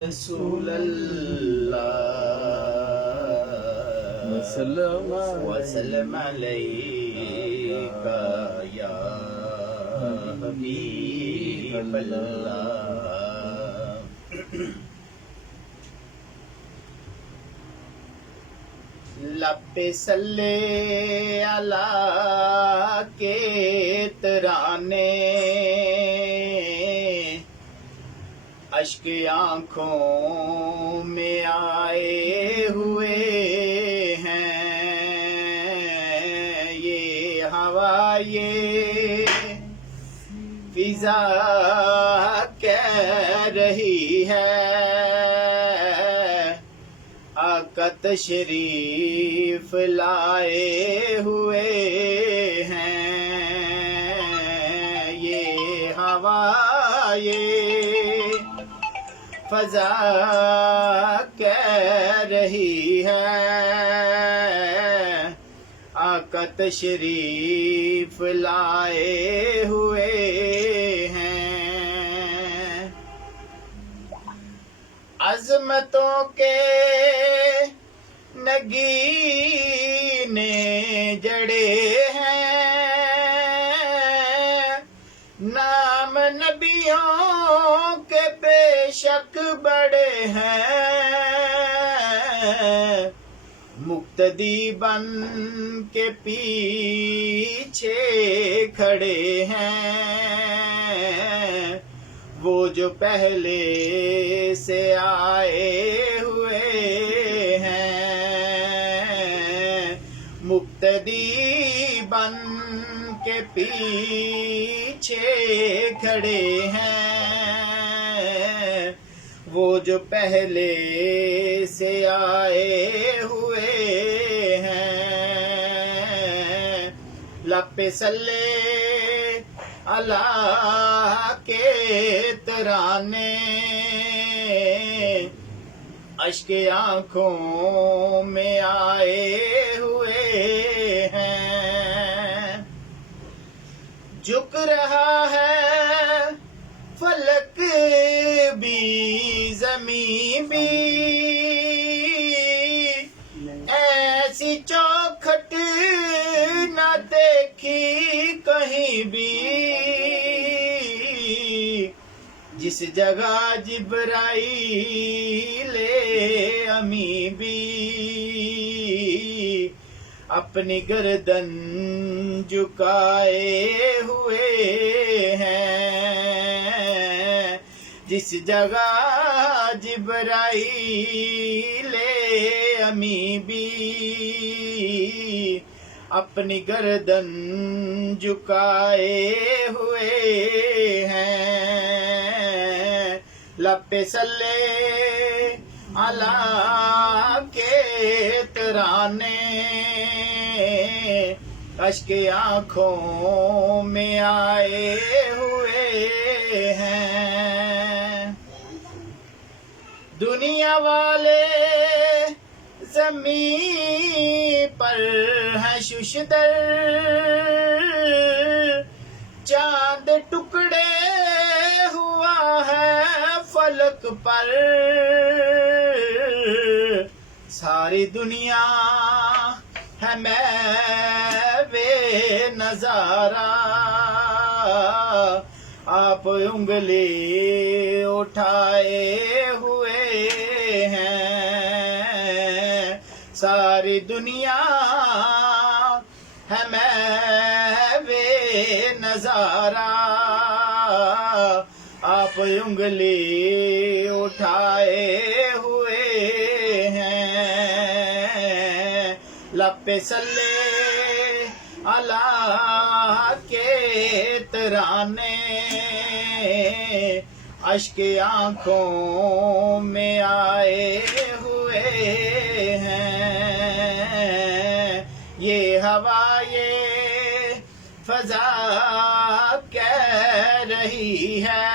रसूलल्लाह वसल्लम अलैका या हबीबल्लाह। लपे सल्ले अला के तराने अश्क आँखों में आए हुए हैं। ये हवा ये फिजा कह रही है, आकत शरीफ लाए हुए हैं। ये हवा ये फजा कह रही है, आकत शरीफ लाए हुए हैं। अज़मतों के नगीने जड़े हैं, नाम नबियों के बेशक बड़े हैं। मुक्तदी बन के पीछे खड़े हैं, वो जो पहले से आए हुए हैं। मुक्तदी बन के पीछे खड़े हैं, वो जो पहले से आए हुए हैं। लपे सल्ले अला के तराने अश्क आँखों में आए हुए हैं। झुक रहा है फलक भी ज़मीं भी, ऐसी चौखट न देखी कहीं भी। जिस जगह जिब्राईल अमी भी अपनी गर्दन झुकाए हुए हैं। जिस जगह जिब्राईल अमी भी अपनी गर्दन झुकाए हुए हैं। लपे सल्ले अला के तराने अश्क आँखों में आए हुए हैं। दुनिया वाले ज़मीं पर है शुशदर, चांद टुकड़े हुआ है फलक पर। सारी दुनिया है महवे नजारा, आप उंगली उठाए हुए हैं। सारी दुनिया है महवे नजारा, आप उंगली उठाए हुए हैं। लपे सल्ले अला के तराने अश्क आँखों में आए हुए हैं। ये हवा ये फजा कह रही है,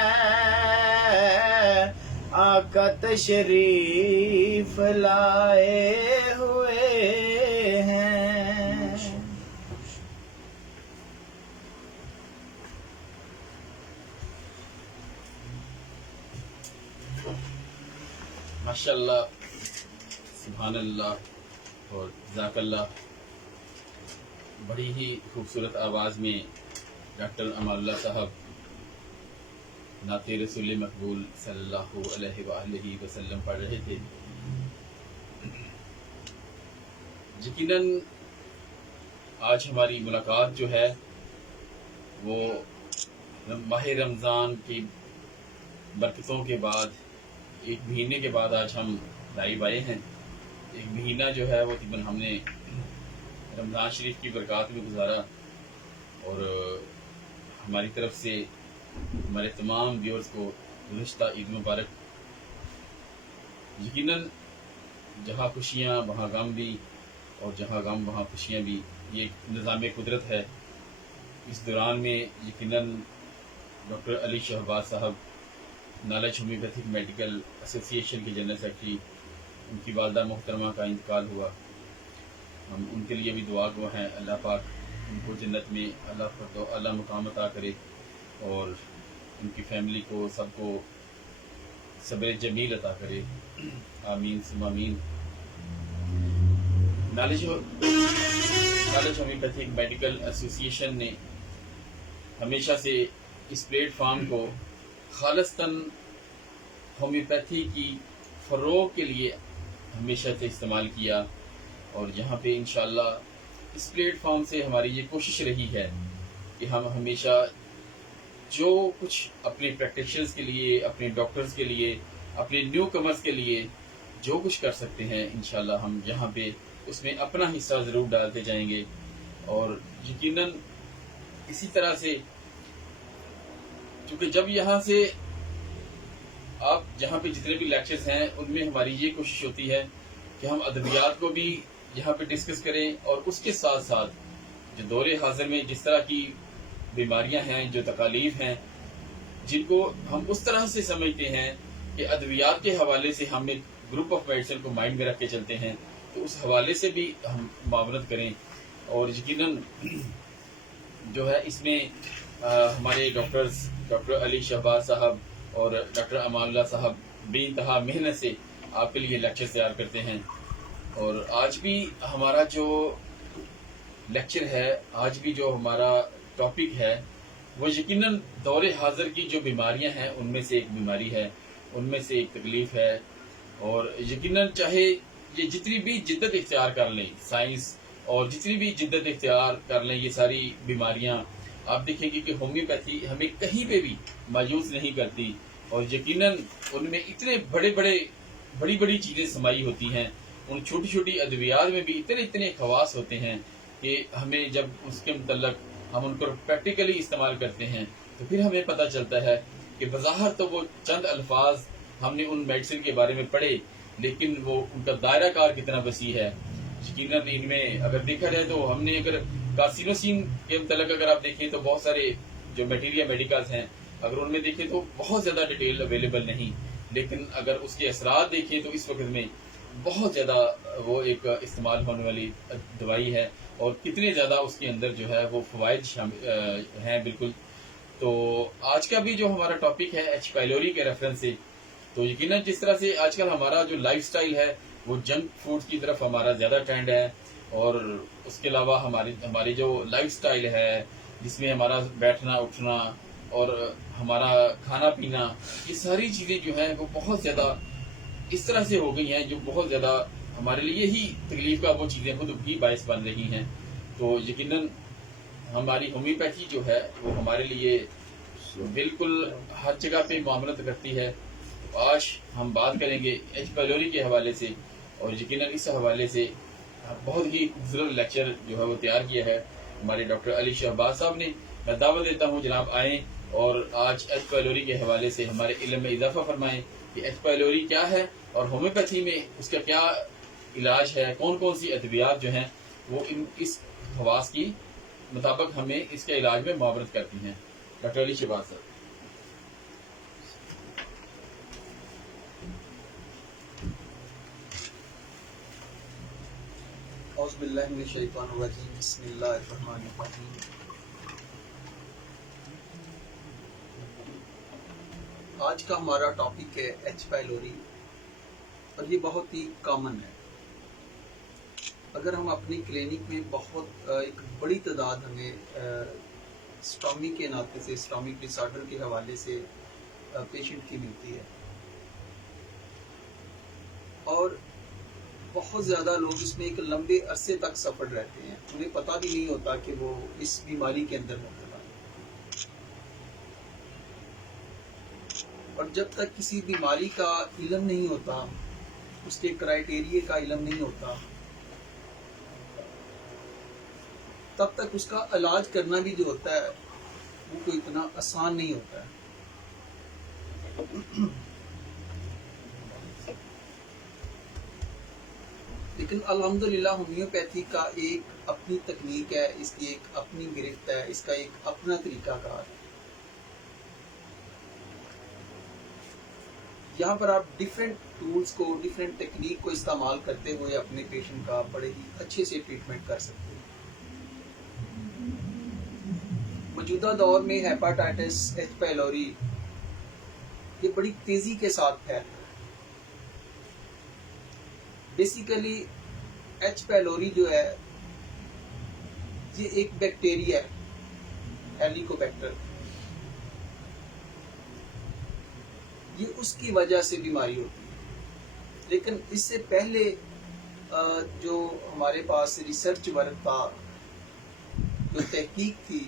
आकत शरीफ लाए हुए हैं। माशाअल्लाह, सुभान अल्लाह और जज़ाकल्लाह। बड़ी ही खूबसूरत आवाज़ में डॉक्टर अमानुल्लाह साहब नाते रसूल मकबूल सल्लल्लाहु अलैहि वसल्लम पढ़ रहे थे। यकीनन आज हमारी मुलाकात जो है वो माह रमज़ान की बरकतों के बाद, एक महीने के बाद आज हम लाइव आए हैं। एक महीना जो है वो तकरीबन हमने रमज़ान शरीफ की बरकत में गुजारा और हमारी तरफ से हमारे तमाम व्यूअर्स को गुज़िश्ता ईद मुबारक। यकीनन जहाँ खुशियाँ वहाँ गम भी और जहाँ गम वहाँ खुशियाँ भी, ये एक निज़ाम कुदरत है। इस दौरान में यकीनन डॉक्टर अली शहबाज साहब नॉलेज होम्योपैथिक मेडिकल एसोसिएशन के जनरल सेक्रेटरी, उनकी वालदा मोहतरमा का इंतकाल हुआ। हम उनके लिए भी दुआ गो हैं, अल्लाह पाक उनको जन्नत में अल्लाह मुकाम अता करे और उनकी फैमिली को सबको सब्र जमील अता करे। आमीन सुम्मा आमीन। नॉलेज होम्योपैथिक मेडिकल एसोसिएशन ने हमेशा से इस प्लेटफार्म को खालिस्तन होम्योपैथी की फ़रोग के लिए हमेशा से इस्तेमाल किया और यहाँ पे इंशाअल्लाह इस प्लेटफॉर्म से हमारी ये कोशिश रही है कि हम हमेशा जो कुछ अपने प्रैक्टिशनर्स के लिए, अपने डॉक्टर्स के लिए, अपने न्यू कमर्स के लिए जो कुछ कर सकते हैं इंशाअल्लाह हम यहाँ पे उसमें अपना हिस्सा ज़रूर डालते जाएंगे। और यकीनन इसी तरह से, क्योंकि जब यहाँ से आप जहाँ पे जितने भी लेक्चर्स हैं उनमें हमारी ये कोशिश होती है कि हम अदबियात को भी यहाँ पे डिस्कस करें और उसके साथ साथ जो दौरे हाजिर में जिस तरह की बीमारियां हैं, जो तकालीफ हैं, जिनको हम उस तरह से समझते हैं कि अदवियात के हवाले से हम एक ग्रुप ऑफ मेडिसिन को माइंड में रख के चलते हैं, तो उस हवाले से भी हम मावनत करें। और यकीनन जो है इसमें हमारे डॉक्टर अली शहबाज साहब और डॉक्टर अमानुल्लाह साहब बेइंतहा मेहनत से आपके लिए लेक्चर तैयार करते हैं। और आज भी हमारा जो लेक्चर है, आज भी जो हमारा टॉपिक है वो यकीनन दौरे हाजिर की जो बीमारियां हैं उनमें से एक बीमारी है, उनमें से एक तकलीफ है। और यकीनन चाहे ये जितनी भी जिद्दत इख्तियार कर लें साइंस, और जितनी भी जिद्दत इख्तियार कर लें ये सारी बीमारियां, आप देखेंगे कि होम्योपैथी हमें कहीं पे भी मायूस नहीं करती। और यकीनन उनमें इतने बड़ी बड़ी चीज़ें समाई होती हैं, उन छोटी छोटी अद्वियात में भी इतने खवास होते हैं कि हमें जब उसके मुतल्लक हम उनको प्रैक्टिकली इस्तेमाल करते हैं तो फिर हमें पता चलता है कि बज़ाहिर तो वो चंद अल्फाज हमने उन मेडिसिन के बारे में पढ़े, लेकिन वो उनका दायरा कार कितना वसी है। यकीनन इनमें अगर देखा जाए तो हमने अगर कार्सिनोसिन के मुतल्लक अगर आप देखें तो बहुत सारे जो मटीरियल मेडिकल्स हैं, अगर उनमें देखें तो बहुत ज़्यादा डिटेल अवेलेबल नहीं, लेकिन अगर उसके असरात देखें तो इस वक्त में बहुत ज़्यादा वो एक इस्तेमाल होने वाली दवाई है और कितने ज़्यादा उसके अंदर जो है वो फ़वाइद हैं बिल्कुल। तो आज का भी जो हमारा टॉपिक है एच पाइलोरी के रेफरेंस से, तो यकीनन जिस तरह से आजकल हमारा जो लाइफस्टाइल है वो जंक फूड की तरफ हमारा ज़्यादा ट्रेंड है, और उसके अलावा हमारी जो लाइफस्टाइल है जिसमें हमारा बैठना उठना और हमारा खाना पीना, ये सारी चीज़ें जो हैं वो बहुत ज़्यादा इस तरह से हो गई हैं जो बहुत ज़्यादा हमारे लिए ही तकलीफ का वो चीज़ें खुद भी बायस बन रही हैं। तो यकीनन हमारी होम्योपैथी जो है वो हमारे लिए बिल्कुल हर जगह पे मामलत करती है। तो आज हम बात करेंगे एच पाइलोरी के हवाले से, और यकीनन इस हवाले से बहुत ही खूबसूरत लेक्चर जो है वो तैयार किया है हमारे डॉक्टर अली शहबाज साहब ने। मैं दावत देता हूँ जनाब आएँ और आज एच पाइलोरी के हवाले से हमारे इल्म में इजाफा फरमाएं कि एच पाइलोरी क्या है और होम्योपैथी में उसका क्या इलाज है, कौन कौन सी अद्वियात जो हैं वो इस खवास की मुताबिक हमें इसके इलाज में मुआवरत करती हैं। डॉक्टर अली शहबाज साहब। औज़ुबिल्लाहि मिनश्शैतानिर्रजीम, बिस्मिल्लाहिर्रहमानिर्रहीम। आज का हमारा टॉपिक है एच पाइलोरी। और ये बहुत ही कॉमन है। अगर हम अपनी क्लिनिक में बहुत एक बड़ी तादाद हमें स्टॉमी के नाते से, स्टॉमिक डिसऑर्डर के हवाले से पेशेंट की मिलती है, और बहुत ज़्यादा लोग इसमें एक लंबे अरसे तक सफर रहते हैं, उन्हें पता भी नहीं होता कि वो इस बीमारी के अंदर मुब्तला है। और जब तक किसी बीमारी का इल्म नहीं होता, उसके क्राइटेरिया का इल्म नहीं होता, तब तक उसका इलाज करना भी जो होता है वो कोई इतना आसान नहीं होता है। लेकिन अल्हम्दुलिल्लाह होम्योपैथी का एक अपनी तकनीक है, इसकी एक अपनी गिरफ्त है, इसका एक अपना तरीकाकार है। यहाँ पर आप डिफरेंट टूल्स को, डिफरेंट टेक्निक को इस्तेमाल करते हुए अपने पेशेंट का बड़े ही अच्छे से ट्रीटमेंट कर सकते हैं। मौजूदा दौर में हेपाटाइटिस एच पाइलोरी ये बड़ी तेजी के साथ फैल रहा है। बेसिकली एच पाइलोरी जो है ये एक बैक्टीरिया है, हेलिकोबैक्टर। ये उसकी वजह से बीमारी होती है। लेकिन इससे पहले जो हमारे पास रिसर्च वर्क था, जो तहकीक थी,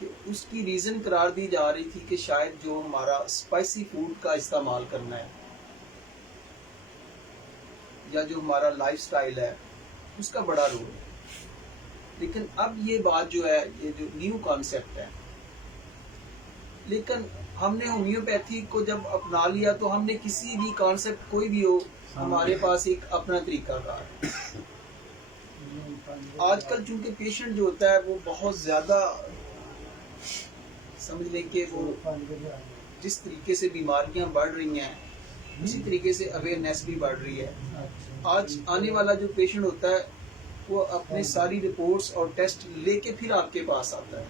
कि उसकी रीज़न करार दी जा रही थी कि शायद जो हमारा स्पाइसी फूड का इस्तेमाल करना है या जो हमारा लाइफस्टाइल है उसका बड़ा रोल है। लेकिन अब ये बात जो है, ये जो न्यू कॉन्सेप्ट है, लेकिन हमने होम्योपैथी को जब अपना लिया तो हमने किसी भी कॉन्सेप्ट कोई भी हो, हमारे पास एक अपना तरीका का है। आजकल चूंकि पेशेंट जो होता है वो बहुत ज्यादा समझ लें कि वो जिस तरीके से बीमारियां बढ़ रही हैं उसी तरीके से अवेयरनेस भी बढ़ रही है। आज आने वाला जो पेशेंट होता है वो अपने सारी रिपोर्ट्स और टेस्ट लेके फिर आपके पास आता है।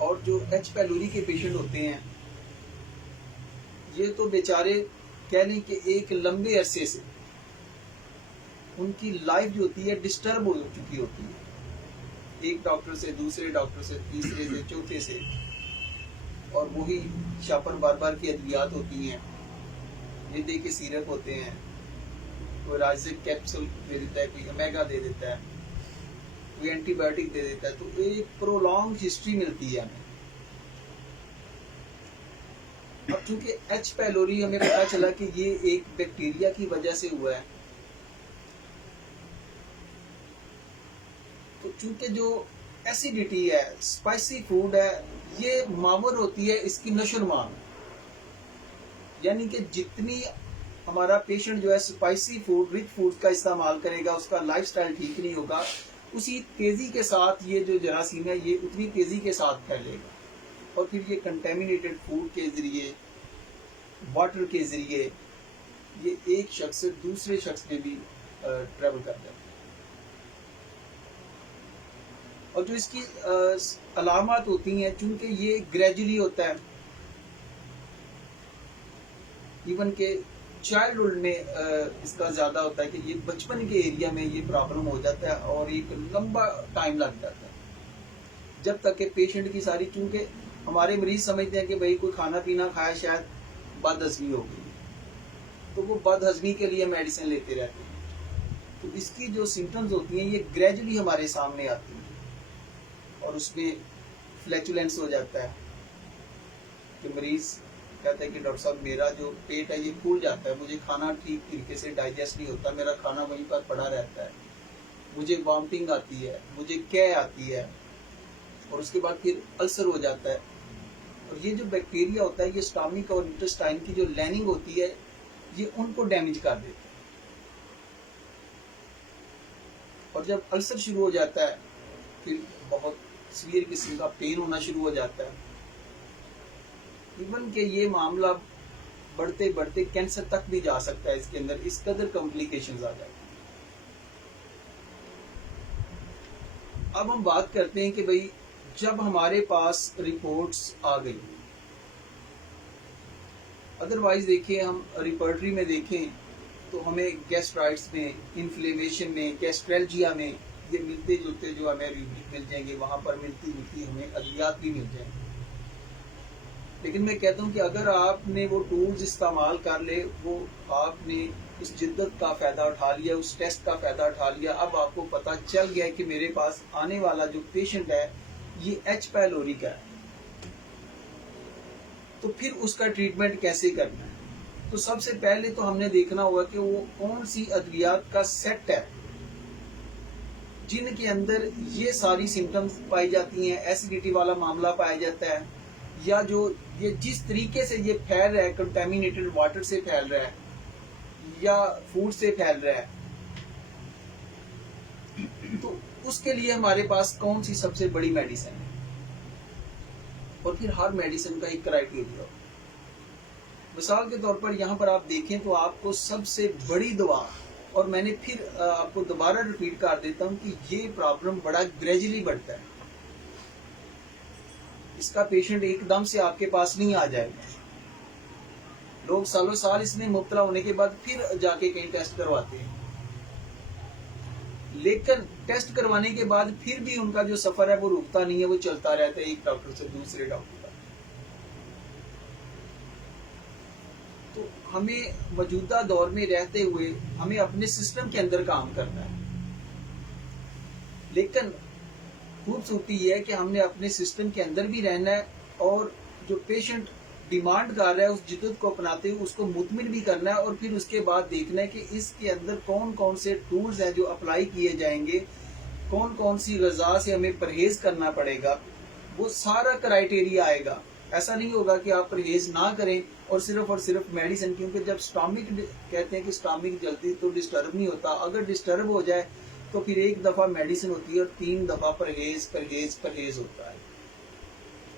और जो एच पाइलोरी के पेशेंट होते हैं ये तो बेचारे कह लें कि एक लंबे अरसे से उनकी लाइफ जो होती है डिस्टर्ब हो चुकी होती है, एक डॉक्टर से दूसरे डॉक्टर से तीसरे से चौथे से, और वही शापन बार बार की अद्वियात होती हैं, निदे के सीरप होते हैं, कोई राइजिक कैप्सूल दे देता है, कोई ओमेगा दे देता है, कोई एंटीबायोटिक दे देता है। तो एक प्रोलॉन्ग हिस्ट्री मिलती है हमें। अब चूंकि एच पाइलोरी हमें पता चला कि ये एक बैक्टीरिया की वजह से हुआ है, तो चूंकि जो एसिडिटी है, स्पाइसी फूड है, ये मावर होती है इसकी नशोनुमा। यानी कि जितनी हमारा पेशेंट जो है स्पाइसी फूड, रिच फूड का इस्तेमाल करेगा, उसका लाइफस्टाइल ठीक नहीं होगा, उसी तेजी के साथ ये जो जरासीम है ये उतनी तेजी के साथ फैलेगा, और फिर ये कंटेमिनेटेड फूड के जरिए, वाटर के जरिए ये एक शख्स से दूसरे शख्स में भी ट्रेवल कर जाता है। और जो इसकी अलामत होती हैं, चूंकि ये ग्रेजुअली होता है, इवन के चाइल्डहुड में इसका ज्यादा होता है कि ये बचपन के एरिया में ये प्रॉब्लम हो जाता है और एक लंबा टाइम लग जाता है जब तक कि पेशेंट की सारी, चूंकि हमारे मरीज समझते हैं कि भाई कोई खाना पीना खाया शायद बदहजमी हो गई, तो वो बदहजमी के लिए मेडिसिन लेते रहते हैं। तो इसकी जो सिम्टम्स होती हैं ये ग्रेजुअली हमारे सामने आती हैं, और उसमें फ्लैचुलेंस हो जाता है कि मरीज कहता है कि डॉक्टर साहब मेरा जो पेट है ये फूल जाता है, मुझे खाना ठीक तरीके से डाइजेस्ट नहीं होता, मेरा खाना वहीं पर पड़ा रहता है, मुझे वॉमिटिंग आती है, मुझे कै आती है, और उसके बाद फिर अल्सर हो जाता है। और ये जो बैक्टीरिया होता है ये स्टमक और इंटेस्टाइन की जो लाइनिंग होती है ये उनको डैमेज कर देता है, और जब अल्सर शुरू हो जाता है फिर बहुत सीवियर किस्म का पेन होना शुरू हो जाता है। इवन के ये मामला बढ़ते बढ़ते कैंसर तक भी जा सकता है, इसके अंदर इस कदर कॉम्प्लिकेशंस आ जाती हैं। अब हम बात करते हैं कि भाई जब हमारे पास रिपोर्ट्स आ गई अदरवाइज देखें, हम रिपर्टरी में देखें तो हमें गैस्ट्राइटिस में, इन्फ्लेमेशन में, गैस्ट्रेल्जिया में ये मिलते जुलते जो हमें रिव्यू मिल जाएंगे, वहां पर मिलती जुलती हमें अद्वियात भी मिल जाएंगे। लेकिन मैं कहता हूँ कि अगर आपने वो टूल्स इस्तेमाल कर ले, वो आपने उस जिद्दत का फायदा उठा लिया, उस टेस्ट का फायदा उठा लिया, अब आपको पता चल गया कि मेरे पास आने वाला जो पेशेंट है ये एच पायलोरी का है, तो फिर उसका ट्रीटमेंट कैसे करना है। तो सबसे पहले तो हमने देखना होगा कि वो कौन सी अद्वियात का सेट है जिनके अंदर ये सारी सिम्टम्स पाई जाती हैं, एसिडिटी वाला मामला पाया जाता है, या जो ये जिस तरीके से ये फैल रहा है, कंटेमिनेटेड वाटर से फैल रहा है या फूड से फैल रहा है, तो उसके लिए हमारे पास कौन सी सबसे बड़ी मेडिसिन है। और फिर हर मेडिसिन का एक क्राइटेरिया हो। मिसाल के तौर पर यहाँ पर आप देखें तो आपको सबसे बड़ी दवा, और मैंने फिर आपको दोबारा रिपीट कर देता हूँ कि ये प्रॉब्लम बड़ा ग्रेजुअली बढ़ता है, इसका पेशेंट एकदम से आपके पास नहीं आ जाएगा। लोग सालों साल इसमें मुब्तला होने के बाद फिर जाके कहीं टेस्ट करवाते हैं, लेकिन टेस्ट करवाने के बाद फिर भी उनका जो सफर है वो रुकता नहीं है, वो चलता रहता है एक डॉक्टर से दूसरे डॉक्टर तक। तो हमें मौजूदा दौर में रहते हुए हमें अपने सिस्टम के अंदर काम करना है, लेकिन खूबसूरती यह है कि हमने अपने सिस्टम के अंदर भी रहना है, और जो पेशेंट डिमांड कर रहा है उस जिद्दत को अपनाते हुए उसको मुतमिन भी करना है, और फिर उसके बाद देखना है कि इसके अंदर कौन कौन से टूल्स हैं जो अप्लाई किए जाएंगे, कौन कौन सी गज़ा से हमें परहेज करना पड़ेगा, वो सारा क्राइटेरिया आएगा। ऐसा नहीं होगा कि आप परहेज ना करें और सिर्फ मेडिसिन, क्योंकि जब स्टॉमिक कहते हैं कि स्टॉमिक जल्दी तो डिस्टर्ब नहीं होता, अगर डिस्टर्ब हो जाए तो फिर एक दफा मेडिसिन होती है और 3 दफा परहेज होता है।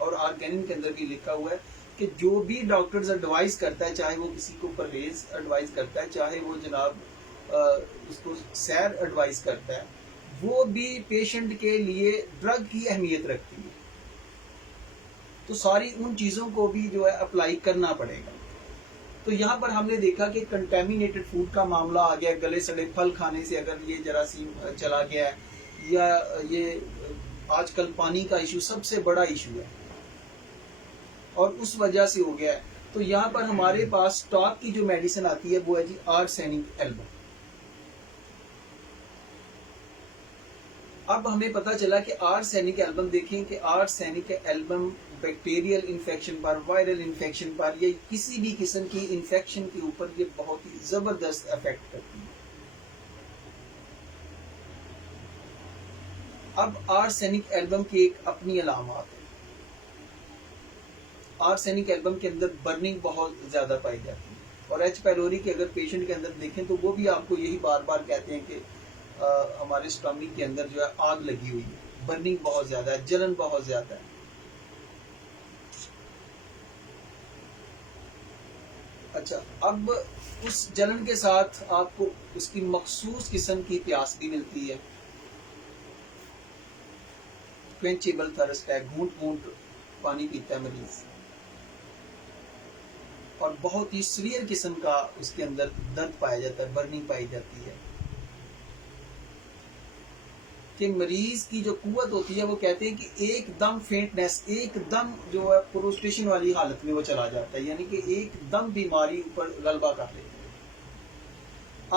और ऑर्गेनिक के अंदर भी लिखा हुआ है कि जो भी डॉक्टर्स एडवाइस करता है, चाहे वो किसी को परहेज एडवाइस करता है, चाहे वो जनाब उसको सैर एडवाइस करता है, वो भी पेशेंट के लिए ड्रग की अहमियत रखती है। तो सारी उन चीजों को भी जो है अप्लाई करना पड़ेगा। तो यहाँ पर हमने देखा कि कंटेमिनेटेड फूड का मामला आ गया, गले सड़े फल खाने से अगर ये जरासीम चला गया है, या ये आजकल पानी का इशू सबसे बड़ा इशू है और उस वजह से हो गया है। तो यहाँ पर हमारे पास स्टॉक की जो मेडिसिन आती है वो है जी आर्सेनिक एल्बम। अब हमें पता चला कि आर्सेनिक एल्बम, देखें कि आर्सेनिक एल्बम बैक्टीरियल इन्फेक्शन पर, वायरल इन्फेक्शन पर, या किसी भी किस्म की इन्फेक्शन के ऊपर ये बहुत ही जबरदस्त इफेक्ट करती है। अब आर्सेनिक एल्बम की एक अपनी अलामत है। आर्सेनिक एल्बम के अंदर बर्निंग बहुत ज्यादा पाई जाती है, और एच पायलोरी के अगर पेशेंट के अंदर देखें तो वो भी आपको यही बार बार कहते हैं कि हमारे स्टमक के अंदर जो है आग लगी हुई है, बर्निंग बहुत ज्यादा है, जलन बहुत ज्यादा है। अच्छा, अब उस जलन के साथ आपको उसकी मखसूस किस्म की प्यास भी मिलती है, क्वेंचेबल थर्स्ट है, घूंट घूंट पानी पीता है मरीज, और बहुत ही सीवियर किस्म का उसके अंदर दर्द पाया जाता है, बर्निंग पाई जाती है। कि मरीज की जो कुव्वत होती है वो कहते हैं कि एकदम फेंटनेस, एकदम जो है प्रोस्टेशन वाली हालत में वो चला जाता है, यानी कि एकदम बीमारी ऊपर गलबा कर लेती है।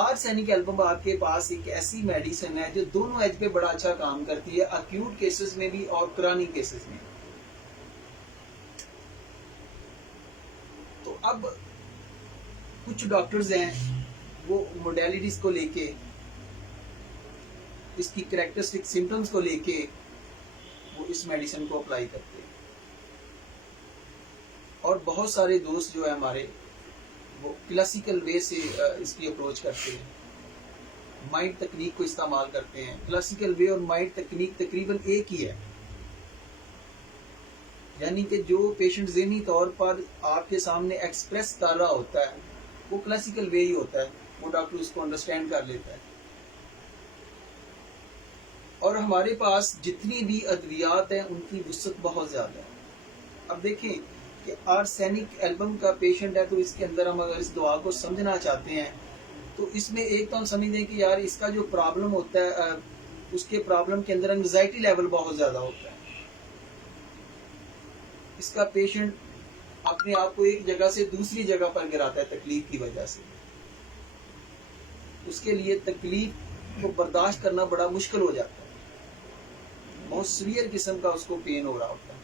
आर्सेनिक एल्बम आपके पास एक ऐसी मेडिसिन है जो दोनों एज पे बड़ा अच्छा काम करती है, अक्यूट केसेस में भी और क्रॉनिक केसेस में। तो अब कुछ डॉक्टर्स हैं वो मोडेलिटीज को लेके, इसकी कैरेक्टरिस्टिक सिम्टम्स को लेके वो इस मेडिसिन को अप्लाई करते हैं, और बहुत सारे दोस्त जो है हमारे वो क्लासिकल वे से इसकी अप्रोच करते हैं, माइंड तकनीक को इस्तेमाल करते हैं। क्लासिकल वे और माइंड तकनीक तकरीबन एक ही है, यानी कि जो पेशेंट ज़हनी तौर पर आपके सामने एक्सप्रेस कर रहा होता है वो क्लासिकल वे ही होता है, वो डॉक्टर उसको अंडरस्टैंड कर लेता है। और हमारे पास जितनी भी अद्वियात हैं उनकी वुसअत बहुत ज्यादा है। अब देखें कि आर्सेनिक एल्बम का पेशेंट है, तो इसके अंदर हम अगर इस दुआ को समझना चाहते हैं तो इसमें एक तो हम समझ लें कि यार इसका जो प्रॉब्लम होता है उसके प्रॉब्लम के अंदर एंग्जाइटी लेवल बहुत ज्यादा होता है। इसका पेशेंट अपने आप को एक जगह से दूसरी जगह पर गिराता है तकलीफ की वजह से। उसके लिए तकलीफ को बर्दाश्त करना बड़ा मुश्किल हो जाता है, बहुत सीवियर किस्म का उसको पेन हो रहा होता है।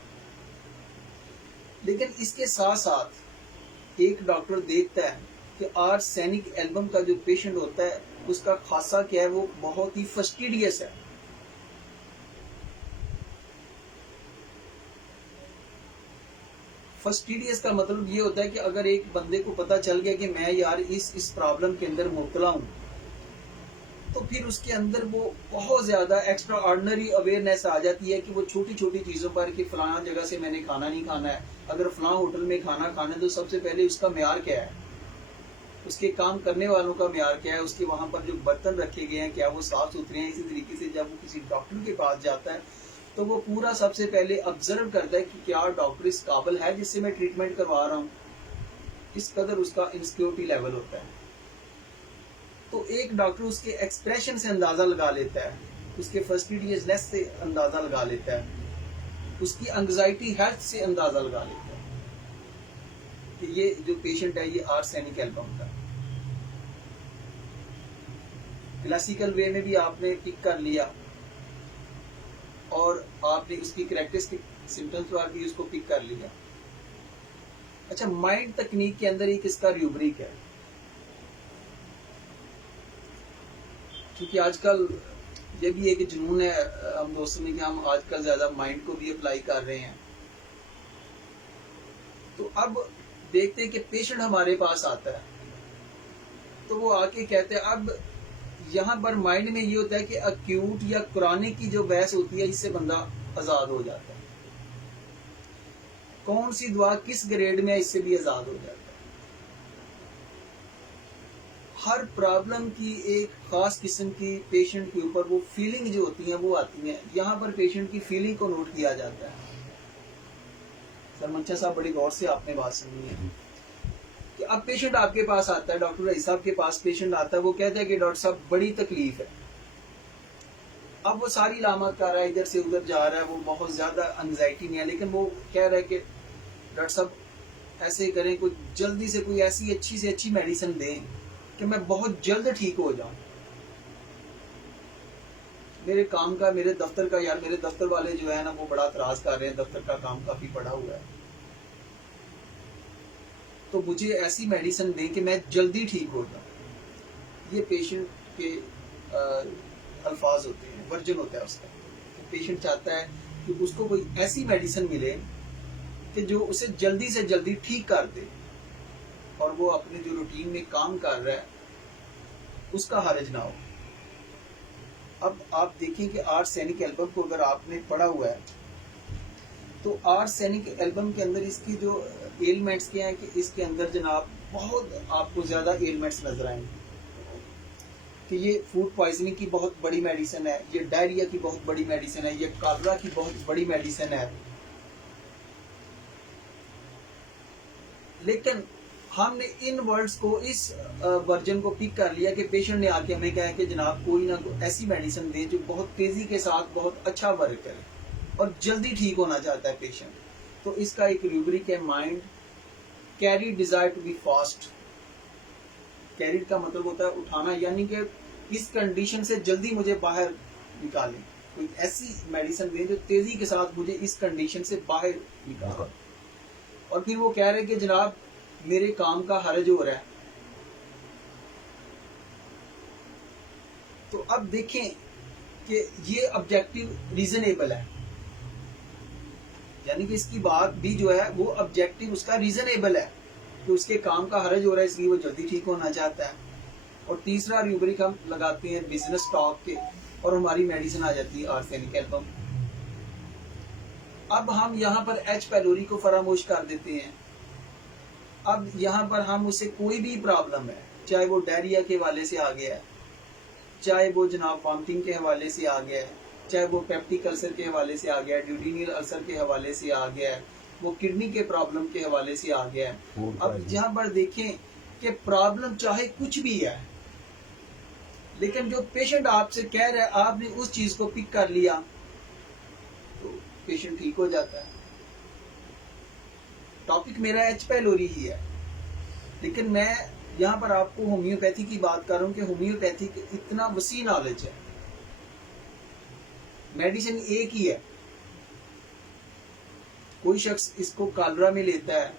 लेकिन इसके साथ साथ एक डॉक्टर देखता है कि आर्सेनिक एल्बम का जो पेशेंट होता है उसका खासा क्या है, वो बहुत ही फस्टिडियस है। फस्टिडियस का मतलब ये होता है कि अगर एक बंदे को पता चल गया कि मैं यार इस प्रॉब्लम के अंदर मुब्तला हूं, तो फिर उसके अंदर वो बहुत ज्यादा एक्स्ट्रा ऑर्डिनरी अवेयरनेस आ जाती है कि वो छोटी छोटी चीजों पर कि फलाना जगह से मैंने खाना नहीं खाना है, अगर फलां होटल में खाना खाना है तो सबसे पहले उसका म्यार क्या है, उसके काम करने वालों का म्यार क्या है, उसके वहां पर जो बर्तन रखे गए हैं क्या वो साफ सुथरे हैं। इसी तरीके से जब वो किसी डॉक्टर के पास जाता है तो वो पूरा सबसे पहले ऑब्जर्व करता है कि क्या डॉक्टर इस काबिल है जिससे मैं ट्रीटमेंट करवा रहा हूँ। इस कदर उसका इंसिक्योरिटी लेवल होता है। तो एक डॉक्टर उसके एक्सप्रेशन से अंदाजा लगा लेता है, उसके फस्टिडियसनेस से अंदाजा लगा लेता है, उसकी एंग्जाइटी हेल्थ से अंदाजा लगा लेता है कि ये जो पेशेंट है ये आर्सेनिक एल्बम का। क्लासिकल वे में भी आपने पिक कर लिया और आपने उसकी कैरेक्टरिस्टिक सिम्टम्स पर भी उसको पिक कर लिया। अच्छा, माइंड तकनीक के अंदर एक इसका रूब्रिक है, क्योंकि आजकल ये भी एक जुनून है हम दोस्तों में कि हम आजकल ज्यादा माइंड को भी अप्लाई कर रहे हैं। तो अब देखते हैं कि पेशेंट हमारे पास आता है तो वो आके कहते हैं, अब यहाँ पर माइंड में ये होता है कि अक्यूट या क्रॉनिक की जो बहस होती है इससे बंदा आजाद हो जाता है, कौन सी दवा किस ग्रेड में है इससे भी आजाद हो जाता है। हर प्रॉब्लम की एक खास किस्म की पेशेंट के ऊपर वो फीलिंग जो होती है वो आती है। यहाँ पर पेशेंट की फीलिंग को नोट किया जाता है। सर मंचा साहब बड़ी गौर से आपने बात सुनी है कि अब पेशेंट आपके पास आता है, डॉक्टर रईस साहब के पास पेशेंट आता है, वो कहता है कि डॉक्टर साहब बड़ी तकलीफ है। अब वो सारी लामत कर रहा है, इधर से उधर जा रहा है, वो बहुत ज्यादा एंजाइटी में है, लेकिन वो कह रहा है कि डॉक्टर साहब ऐसे करें, कोई जल्दी से कोई ऐसी अच्छी से अच्छी मेडिसिन दें कि मैं बहुत जल्द ठीक हो जाऊं। मेरे काम का, मेरे दफ्तर का, यार मेरे दफ्तर वाले जो है ना वो बड़ा एतराज कर रहे हैं, दफ्तर का काम काफी बड़ा हुआ है, तो मुझे ऐसी मेडिसिन दें कि मैं जल्दी ठीक हो जाऊं। ये पेशेंट के अल्फाज होते हैं, वर्जन होता है उसका। पेशेंट चाहता है कि उसको कोई ऐसी मेडिसिन मिले कि जो उसे जल्दी से जल्दी ठीक कर दे और वो अपने जो रूटीन में काम कर रहा है उसका हर्ज ना हो। अब आप देखिए कि आर्सेनिक एल्बम को अगर आपने पढ़ा हुआ है तो आर्सेनिक एल्बम के अंदर इसकी जो एलिमेंट्स क्या है कि इसके अंदर जनाब बहुत आपको ज्यादा एलिमेंट्स नजर आएंगे कि ये फूड पॉइजनिंग की बहुत बड़ी मेडिसिन है, ये डायरिया की बहुत बड़ी मेडिसिन है, ये कॉलरा की बहुत बड़ी मेडिसिन है। लेकिन हमने इन वर्ड्स को, इस वर्जन को पिक कर लिया कि पेशेंट ने आके हमें कहा कि जनाब कोई ना कोई ऐसी मेडिसिन दे जो बहुत तेजी के साथ बहुत अच्छा वर्क करे और जल्दी ठीक होना चाहता है पेशेंट। तो इसका एक रूब्रिक है, mind carry desire to be fast. Carried का मतलब होता है उठाना, यानी कि इस कंडीशन से जल्दी मुझे बाहर निकालें, कोई ऐसी मेडिसिन दें जो तेजी के साथ मुझे इस कंडीशन से बाहर निकाले। और फिर वो कह रहे हैं कि जनाब मेरे काम का हर्ज हो रहा है। तो अब देखें कि ये ऑब्जेक्टिव रीजनेबल है, यानी कि इसकी बात भी जो है वो ऑब्जेक्टिव उसका रीजनेबल है कि उसके काम का हर्ज हो रहा है इसलिए वो जल्दी ठीक होना चाहता है। और तीसरा रूब्रिक हम लगाते हैं बिजनेस टॉक के और हमारी मेडिसिन आ जाती है आर्सेनिक एल्बम। अब हम यहाँ पर एच पैलोरी को फरामोश कर देते हैं। अब यहाँ पर हम उसे कोई भी प्रॉब्लम है, चाहे वो डायरिया के हवाले से आ गया है, चाहे वो जनाब वॉमिटिंग के हवाले से आ गया है, चाहे वो पेप्टिक अल्सर के हवाले से आ गया है, ड्यूडेनियल अल्सर के हवाले से आ गया है, वो किडनी के प्रॉब्लम के हवाले से आ गया है। फूड अब पॉइजनिंग। जहाँ पर देखें कि प्रॉब्लम चाहे कुछ भी है, लेकिन जो पेशेंट आपसे कह रहा है आपने उस चीज को पिक कर लिया तो पेशेंट ठीक हो जाता है। टॉपिक मेरा एच पाइलोरी ही है, लेकिन मैं यहाँ पर आपको होम्योपैथी की बात कर रहा हूँ कि होम्योपैथी का इतना वसी नॉलेज है। मेडिसिन एक ही है। कोई शख्स इसको कालरा में लेता है।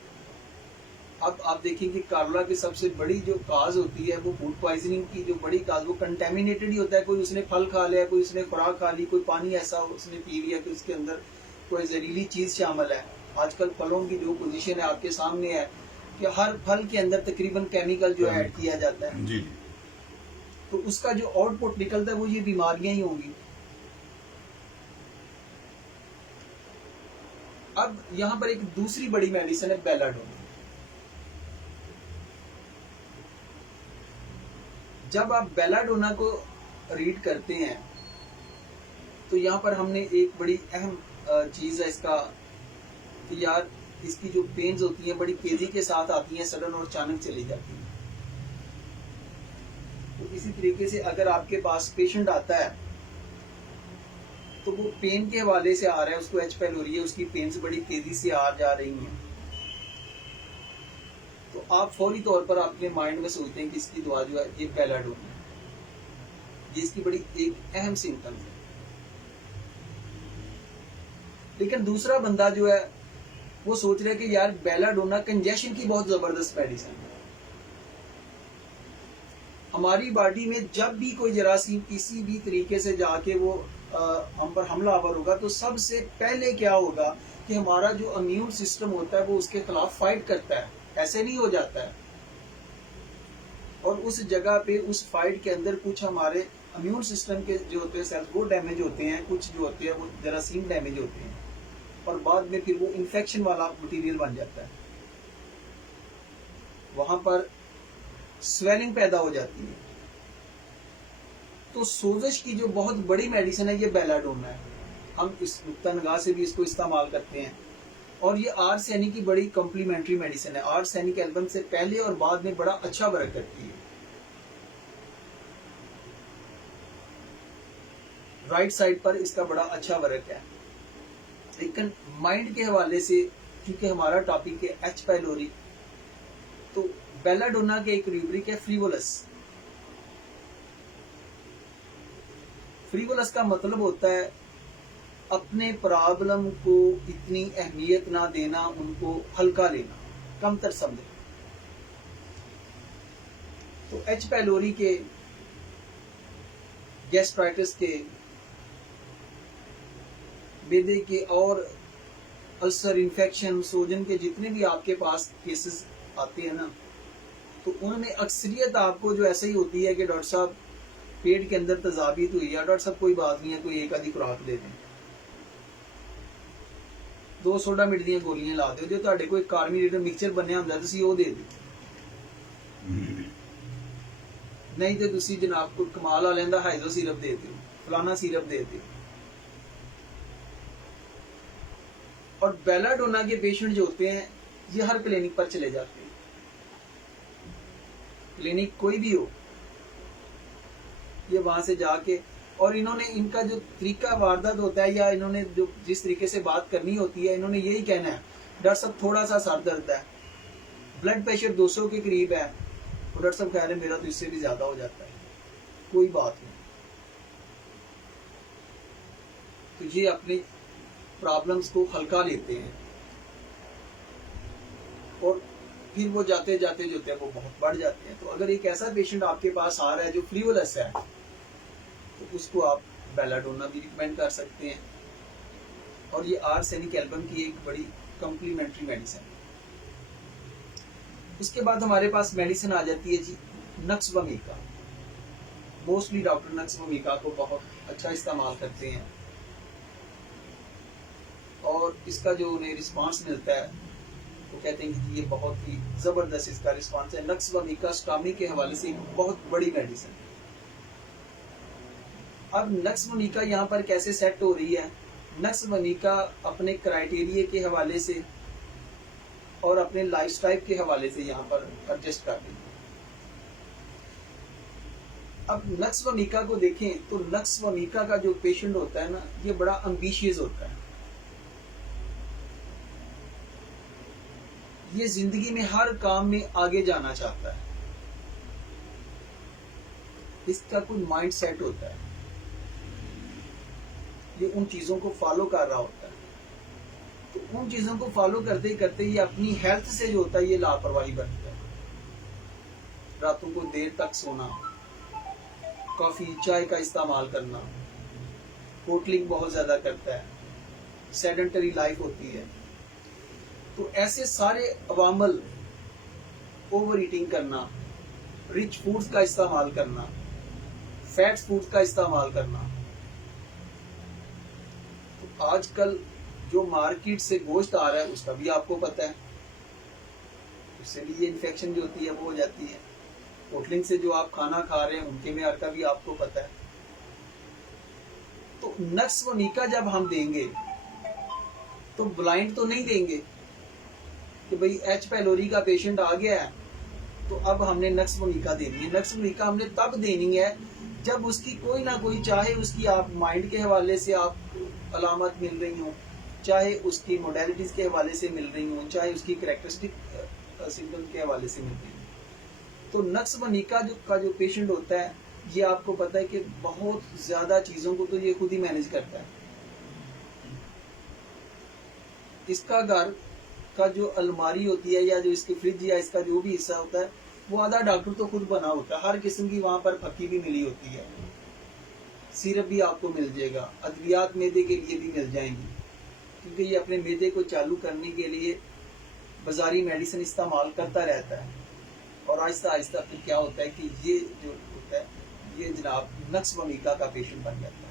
अब आप देखें कि कालरा की सबसे बड़ी जो काज होती है वो फूड पॉइजनिंग की जो बड़ी काज वो कंटेमिनेटेड ही होता है। कोई उसने फल खा लिया, कोई उसने खुराक खा ली, कोई पानी ऐसा उसने पी लिया कि उसके अंदर कोई जहरीली चीज शामिल है। आजकल फलों की जो पोजीशन है आपके सामने है कि हर फल के अंदर तकरीबन केमिकल जो ऐड किया जाता है, जी जी। तो उसका जो आउटपुट निकलता है वो ये बीमारियां ही होंगी। अब यहाँ पर एक दूसरी बड़ी मेडिसिन है बेलाडोना। जब आप बेलाडोना को रीड करते हैं तो यहाँ पर हमने एक बड़ी अहम चीज है इसका कि यार इसकी जो पेन्स होती हैं बड़ी तेजी के साथ आती हैं, सडन और अचानक चली जाती हैं। तो इसी तरीके से अगर आपके पास पेशेंट आता है तो वो पेन के हवाले से आ रहा है, उसको एच पाइलोरी है, उसकी पेन्स बड़ी तेजी से आ जा रही हैं, तो आप फौरी तौर पर अपने माइंड में सोचते हैं कि इसकी दवा जो है ये बेलाडोना है। ये इसकी बड़ी एक अहम सिम्टम है। लेकिन दूसरा बंदा जो है वो सोच रहा है कि यार बेलाडोना कंजेशन की बहुत जबरदस्त मेडिसिन है। हमारी बॉडी में जब भी कोई जरासीम किसी भी तरीके से जाके वो हम पर हमलावर होगा तो सबसे पहले क्या होगा कि हमारा जो इम्यून सिस्टम होता है वो उसके खिलाफ फाइट करता है। ऐसे नहीं हो जाता है। और उस जगह पे उस फाइट के अंदर कुछ हमारे इम्यून सिस्टम के जो होते हैं सेल्स वो डैमेज होते हैं, कुछ जो होते हैं वो जरासीम डैमेज होते हैं, और बाद में फिर वो इन्फेक्शन वाला मटीरियल बन जाता है। वहां पर स्वेलिंग पैदा हो जाती है। तो सोजिश की जो बहुत बड़ी मेडिसिन है ये बेलाडोना है। हम इस नुक्ता निगाह से भी इसको इस्तेमाल करते हैं। और ये आर्सेनिक की बड़ी कॉम्प्लीमेंट्री मेडिसिन है। आर्सेनिक एल्बम से पहले और बाद में बड़ा अच्छा वर्क करती है। राइट साइड पर इसका बड़ा अच्छा वर्क है। लेकिन माइंड के हवाले से क्योंकि हमारा टॉपिक है एच पाइलोरी, तो बेलाडोना के एक रूब्रिक है फ्रीवोलस। फ्रीवोलस का मतलब होता है अपने प्रॉब्लम को इतनी अहमियत ना देना, उनको हल्का लेना, कमतर समझना। तो एच पाइलोरी के, गैस्ट्राइटिस के, बेदे के और अल्सर, इन्फेक्शन, सोजन के जितने भी आपके पास केसेस आते हैं ना, तो उनमें अक्सरियत आपको जो ऐसे ही होती है कि डॉक्टर साहब पेट के अंदर तजाबीत हुई है, डॉक्टर साहब कोई बात नहीं है, कोई एक आधी खुराक दे दें, 2 सोडा मिट ਦੀਆਂ ਗੋਲੀਆਂ ਲਾ ਦਿਓ, ਜੇ ਤੁਹਾਡੇ ਕੋਈ ਕਾਰਬੋਹਾਈਡਰੇਟ ਮਿਕਸਚਰ ਬਣਿਆ ਹੁੰਦਾ ਤੁਸੀਂ ਉਹ ਦੇ ਦਿਓ, ਨਹੀਂ ਤੇ ਤੁਸੀਂ ਜਨਾਬ ਕੋਈ ਕਮਾਲ ਵਾਲਿਆਂ ਦਾ ਹਾਈਜ਼ੋ ਸਿਰਪ ਦੇ ਦਿਓ, ਫਲਾਨਾ ਸਿਰਪ ਦੇ ਦਿਓ। और बेलाडोना के पेशेंट जो होते हैं ये हर क्लिनिक पर चले जाते हैं। क्लिनिक कोई भी हो, ये वहां से जाके, और इन्होंने इनका जो तरीका वारदात होता है या इन्होंने जो जिस तरीके से बात करनी होती है, इन्होंने यही कहना है डॉक्टर साहब थोड़ा सा सर दर्द है, ब्लड प्रेशर 200 के करीब है, और डॉक्टर साहब कह रहे हैं मेरा तो इससे भी ज्यादा हो जाता है, कोई बात नहीं। तो ये अपनी प्रॉब्लम्स को हल्का लेते हैं और फिर वो जाते जाते जो होते हैं वो बहुत बढ़ जाते हैं। तो अगर एक ऐसा पेशेंट आपके पास आ रहा है जो फ्रीवोलस है, तो उसको आप बेलाडोना भी रिकमेंड कर सकते हैं। और ये आर्सेनिक एल्बम की एक बड़ी कॉम्प्लीमेंट्री मेडिसिन। उसके बाद हमारे पास मेडिसिन आ जाती है जी नक्सवमीका। मोस्टली डॉक्टर नक्सवमीका को बहुत अच्छा इस्तेमाल करते हैं और इसका जो उन्हें रिस्पांस मिलता है वो कहते हैं कि ये बहुत ही जबरदस्त इसका रिस्पांस है। नक्सवमीका स्टॉमी के हवाले से एक बहुत बड़ी मेडिसिन। अब नक्सवमीका यहाँ पर कैसे सेट हो रही है? नक्सवमीका अपने क्राइटेरिया के हवाले से और अपने लाइफस्टाइल के हवाले से यहाँ पर एडजस्ट कर देंगे। अब नक्स वमीका को देखें तो नक्स वमीका का जो पेशेंट होता है ना, ये बड़ा एम्बिशियस होता है। ये जिंदगी में हर काम में आगे जाना चाहता है। इसका कोई माइंड सेट होता है, ये उन चीजों को फॉलो कर रहा होता है। तो उन चीजों को फॉलो करते करते ये अपनी हेल्थ से जो होता है ये लापरवाही बरतता है। रातों को देर तक सोना, कॉफी चाय का इस्तेमाल करना, होटलिंग बहुत ज्यादा करता है, सेडेंटरी लाइफ होती है। तो ऐसे सारे अवामल, ओवर ईटिंग करना, रिच फूड्स का इस्तेमाल करना, फैट्स फूड्स का इस्तेमाल करना। तो आजकल जो मार्केट से गोश्त आ रहा है उसका भी आपको पता है, उससे भी ये इन्फेक्शन जो होती है वो हो जाती है। होटलिंग से जो आप खाना खा रहे हैं उनके में का भी आपको पता है। तो नक्स वमीका जब हम देंगे तो ब्लाइंड तो नहीं देंगे कि भाई एच पैलोरी का पेशेंट आ गया है तो अब हमने नक्स वमीका देनी है। नक्स वमीका हमने तब देनी है जब उसकी कोई ना कोई, चाहे उसकी आप माइंड के हवाले से आप अलामत मिल रही हो, चाहे उसकी मोडेलिटीज के हवाले से मिल रही हो, चाहे उसकी कैरेक्टरिस्टिक सिम्टम्स के हवाले से मिल रही हो। तो नक्स वमीका का जो पेशेंट होता है, ये आपको पता है कि बहुत ज्यादा चीजों को तो ये खुद ही मैनेज करता है। इसका घर का जो अलमारी होती है या जो इसकी फ्रिज या इसका जो भी हिस्सा होता है वो आधा डॉक्टर तो खुद बना होता है। हर किस्म की वहां पर फक्की भी मिली होती है, सिरप भी आपको मिल जाएगा, अद्वियात मैदे के लिए भी मिल जाएंगी, क्योंकि ये अपने मैदे को चालू करने के लिए बाजारी मेडिसिन इस्तेमाल करता रहता है। और आहिस्ता आहिस्ता फिर क्या होता है कि ये जो होता है ये जनाब नक्स वमीका का पेशेंट बन जाता है।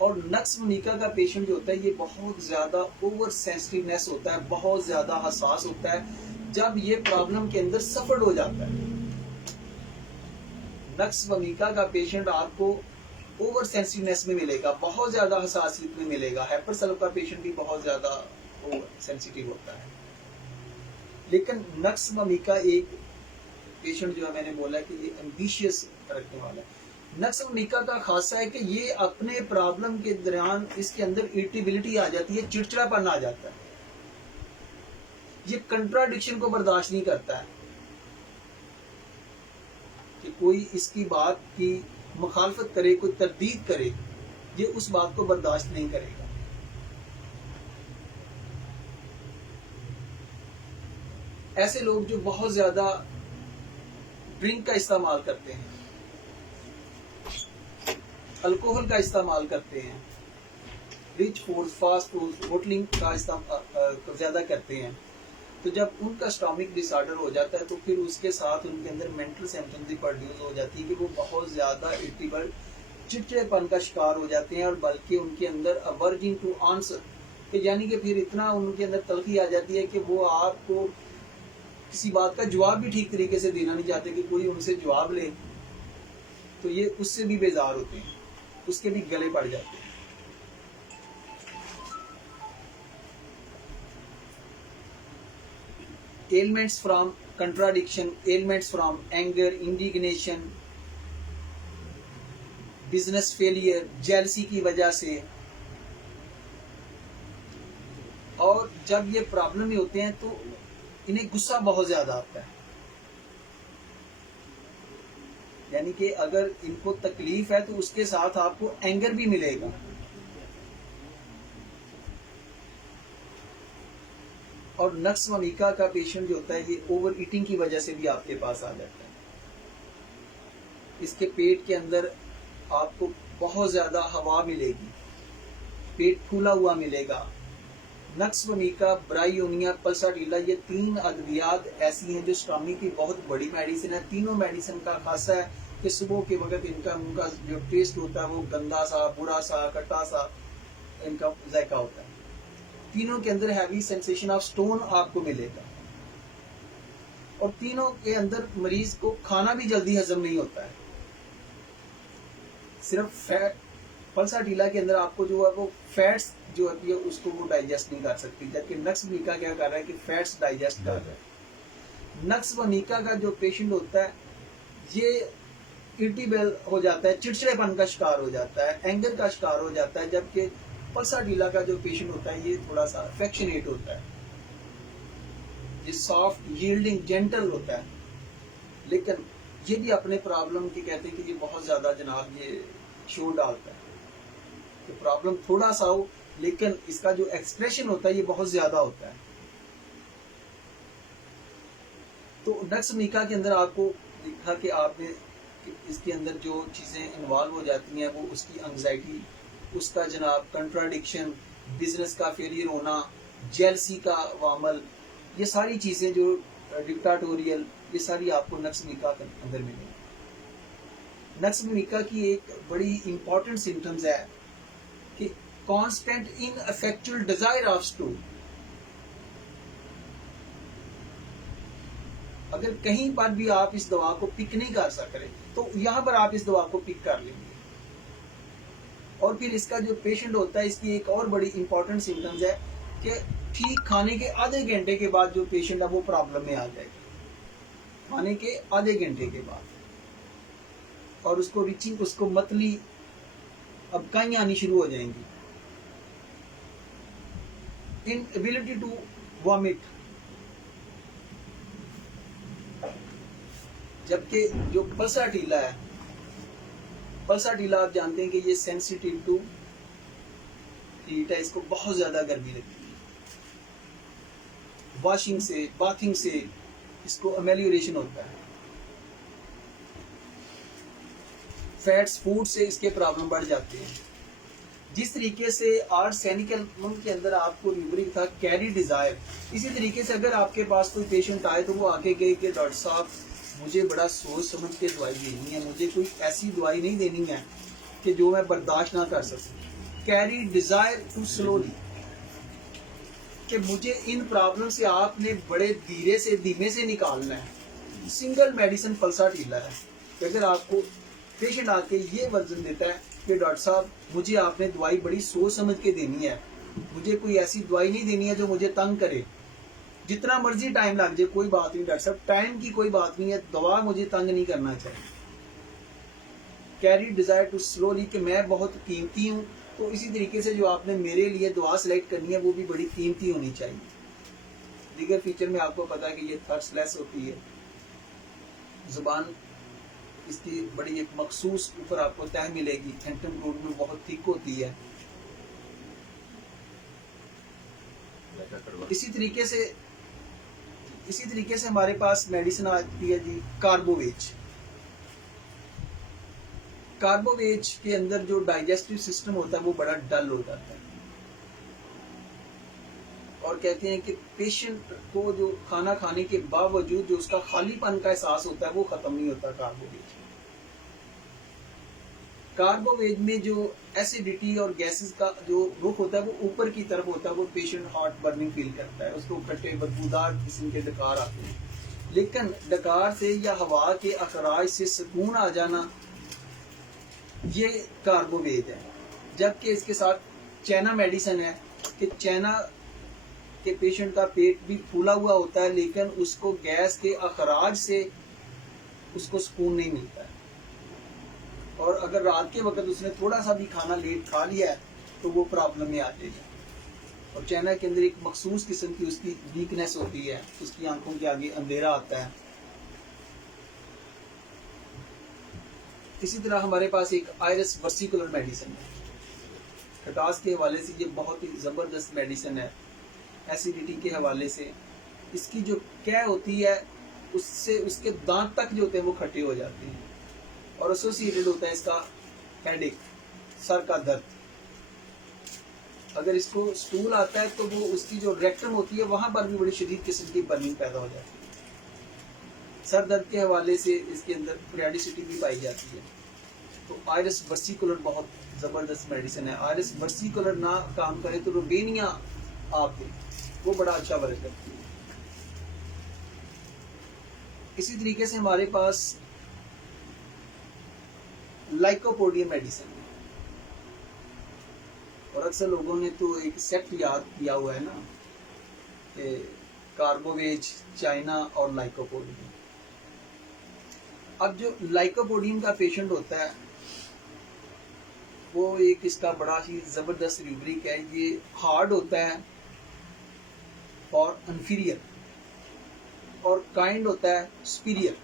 और नक्स वमीका का पेशेंट जो होता है ये बहुत ज्यादा ओवर सेंसिटिवनेस होता है, बहुत ज्यादा हसास होता है जब ये प्रॉब्लम के अंदर सफर हो जाता है। नक्स वमीका का पेशेंट आपको ओवर सेंसिटिवनेस में मिलेगा, बहुत ज्यादा हसासियत में मिलेगा। हाइपरसेल्फ का पेशेंट भी बहुत ज्यादा ओवर सेंसिटिव होता है। लेकिन नक्स वमीका एक पेशेंट जो है, मैंने बोला कि ये एम्बिशियस रखने वाला है। नक्स वमीका का खासा है कि ये अपने प्रॉब्लम के दौरान इसके अंदर इरिटेबिलिटी आ जाती है, चिड़चिड़ापन आ जाता है, ये कंट्राडिक्शन को बर्दाश्त नहीं करता है कि कोई इसकी बात की मुखालफत करे, कोई तरदीद करे, ये उस बात को बर्दाश्त नहीं करेगा। ऐसे लोग जो बहुत ज्यादा ड्रिंक का इस्तेमाल करते हैं, अल्कोहल का इस्तेमाल करते हैं, रिच फूड, फास्ट फूड, होटलिंग का इस्तेमाल ज्यादा करते हैं, तो जब उनका स्टोमिक डिसऑर्डर हो जाता है तो फिर उसके साथ उनके अंदर मेंटल सिम्टम्स भी प्रोड्यूस हो जाती है कि वो बहुत ज्यादा इरिटेबल, चिड़चिड़ेपन का शिकार हो जाते हैं। और बल्कि उनके अंदर अवर्जिंग टू आंसर, यानी कि फिर इतना उनके अंदर तलखी आ जाती है कि वो आपको किसी बात का जवाब भी ठीक तरीके से देना नहीं चाहते कि कोई उनसे जवाब ले, तो ये उससे भी बेजार होते हैं, उसके भी गले पड़ जाते हैं। ailments from contradiction, ailments from anger, indignation, business failure, jealousy की वजह से। और जब ये प्रॉब्लम में होते हैं तो इन्हें गुस्सा बहुत ज्यादा आता है, यानी कि अगर इनको तकलीफ है तो उसके साथ आपको एंगर भी मिलेगा। और नक्स वमीका का पेशेंट जो होता है ये ओवर ईटिंग की वजह से भी आपके पास आ जाता है। इसके पेट के अंदर आपको बहुत ज्यादा हवा मिलेगी, पेट फूला हुआ मिलेगा। नक्स वमीका, ब्रायोनिया, पल्साटिला, ये 3 अद्वियात ऐसी हैं जो स्टोमिक की बहुत बड़ी मेडिसिन है। तीनों मेडिसिन का खासा है कि सुबह के वक्त उनका जो टेस्ट होता है वो गंदा सा, बुरा सा, खट्टा सा इनका जायका होता है। तीनों के अंदर हैवी सेंसेशन ऑफ स्टोन आपको मिलेगा। और तीनों के अंदर मरीज को खाना भी जल्दी हजम नहीं होता है। सिर्फ फैट, पल्साटिला के अंदर आपको जो है वो फैट्स जो होती है उसको वो डाइजेस्ट नहीं कर सकती, जबकि नक्स वमीका क्या कर रहा है कि फैट्स डाइजेस्ट कर रहा है। नक्स वमीका का जो पेशेंट होता है ये इरिटेबल हो जाता है, चिड़चिड़ेपन का शिकार हो जाता है, एंगर का शिकार हो जाता है, जबकि पल्साटिला का जो पेशेंट होता है ये थोड़ा सा अफेक्शनेट होता है, ये सॉफ्ट यील्डिंग जेंटल होता है। लेकिन ये भी अपने प्रॉब्लम की कहते हैं कि ये बहुत ज्यादा जनाब ये शोर डालता है, तो प्रॉब्लम थोड़ा सा हो लेकिन इसका जो एक्सप्रेशन होता है ये बहुत ज्यादा होता है। तो नक्स वमीका के अंदर आपको लिखा कि आपने कि इसके अंदर जो चीजें इन्वॉल्व हो जाती हैं वो उसकी एंग्जाइटी, उसका जनाब कंट्राडिक्शन, बिजनेस का फेलियर होना, जेलसी का वामल, ये सारी चीजें जो डिक्टाटोरियल, ये सारी आपको नक्स वमीका के अंदर मिलेंगी। नक्स वमीका की एक बड़ी इंपॉर्टेंट सिम्टम्स है कि कांस्टेंट इनअफेक्चुअल डिजायर ऑफ स्टूल। अगर कहीं पर भी आप इस दवा को पिक नहीं कर सक रहे तो यहां पर आप इस दवा को पिक कर लेंगे। और फिर इसका जो पेशेंट होता है इसकी एक और बड़ी इंपॉर्टेंट सिम्टम्स है कि ठीक खाने के आधे घंटे के बाद जो पेशेंट है वो प्रॉब्लम में आ जाएगा, खाने के आधे घंटे के बाद, और उसको रिचिंग, उसको मतली, अबकाई आनी शुरू हो जाएंगी, इनएबिलिटी टू वॉमिट। जबकि जो पल्साटिला है, पल्साटिला आप जानते हैं कि ये सेंसिटिव टू हीट है, इसको बहुत ज्यादा गर्मी लगती है, वॉशिंग से, बाथिंग से इसको अमेलियोरेशन होता है, फैट्स फूड से इसके प्रॉब्लम बढ़ जाते हैं। जिस तरीके से आर्सेनिकल के अंदर आपको न्यूमरिक था कैरी डिजायर, इसी तरीके से अगर आपके पास कोई पेशेंट आए तो वो आके कहे कि डॉक्टर साहब मुझे बड़ा सोच समझ के दवाई देनी है, मुझे कोई ऐसी दवाई नहीं देनी है कि जो मैं बर्दाश्त ना कर सकूं। कैरी डिजायर टू स्लोली, कि मुझे इन प्रॉब्लम से आपने बड़े धीरे से धीमे से निकालना है। सिंगल मेडिसिन पल्साटिला है। अगर आपको पेशेंट आके ये वजन देता है कि डॉक्टर साहब मुझे आपने दवाई बड़ी सोच समझ के देनी है, मुझे कोई ऐसी दवाई नहीं देनी है जो मुझे तंग करे, जितना मर्जी टाइम लग जाए कोई बात नहीं डॉक्टर साहब, टाइम की कोई बात नहीं है, दवा मुझे तंग नहीं करना चाहिए। कैरी डिजायर टू स्लोली, कि मैं बहुत कीमती हूँ, तो इसी तरीके से जो आपने मेरे लिए दवा सेलेक्ट करनी है वो भी बड़ी कीमती होनी चाहिए। दीगर फीचर में आपको पता है कि ये थर्स्टलेस होती है, जुबान इसकी बड़ी एक मखसूस ऊपर आपको तह मिलेगी, एंटम रूट में बहुत थिक होती है। इसी तरीके से हमारे पास मेडिसिन आती है जी कार्बोवेज। कार्बोवेज के अंदर जो डाइजेस्टिव सिस्टम होता है वो बड़ा डल हो जाता है, और कहते हैं कि पेशेंट को जो खाना खाने के बावजूद जो उसका खालीपन का एहसास होता है वो खत्म नहीं होता कार्बोवेज। कार्बोवेज में जो एसिडिटी और गैसेस का जो रुख होता है वो ऊपर की तरफ होता है, वो पेशेंट हार्ट बर्निंग फील करता है, उसको खट्टे बदबूदार किस्म के डकार आते हैं। लेकिन डकार से या हवा के अखराज से सुकून आ जाना, ये कार्बोवेज है। जबकि इसके साथ चैना मेडिसिन है कि चैना के पेशेंट का पेट भी फूला हुआ होता है लेकिन उसको गैस के अखराज से उसको सुकून नहीं मिलता है, और अगर रात के वक्त उसने थोड़ा सा भी खाना लेट खा लिया है तो वो प्रॉब्लम में आ जाएगा। और चैना के अंदर एक मखसूस किस्म की उसकी वीकनेस होती है, उसकी आंखों के आगे अंधेरा आता है। इसी तरह हमारे पास एक आयरस वर्सिकुलर मेडिसिन है, खटास के हवाले से ये बहुत ही जबरदस्त मेडिसिन है। एसिडिटी के हवाले से इसकी जो कै होती है उससे उसके दांत तक जो होते हैं वो खट्टे हो जाते हैं, और एसोसिएटेड होता है इसका हेडेक, सर का दर्द। अगर इसको स्टूल आता है तो वो उसकी जो रेक्टम होती है वहां पर भी बड़ी शदीद किस्म की बर्निंग पैदा हो जाती है। सर दर्द के हवाले से इसके अंदर पेरियोडिसिटी भी पाई जाती है। तो आयरस वर्सिकुलर बहुत जबरदस्त मेडिसिन है। आयरस वर्सिकुलर ना काम करे तो रोबेनिया आप दें, वो बड़ा अच्छा वर्क करती है। इसी तरीके से हमारे पास लाइकोपोडियम मेडिसिन है, और अक्सर लोगों ने तो एक सेट याद किया हुआ है ना, कि कार्बोवेज, चाइना और लाइकोपोडियम। अब जो लाइकोपोडियम का पेशेंट होता है वो एक इसका बड़ा ही जबरदस्त रूब्रिक है। ये हार्ड होता है और इन्फीरियर, और काइंड होता है सुपीरियर।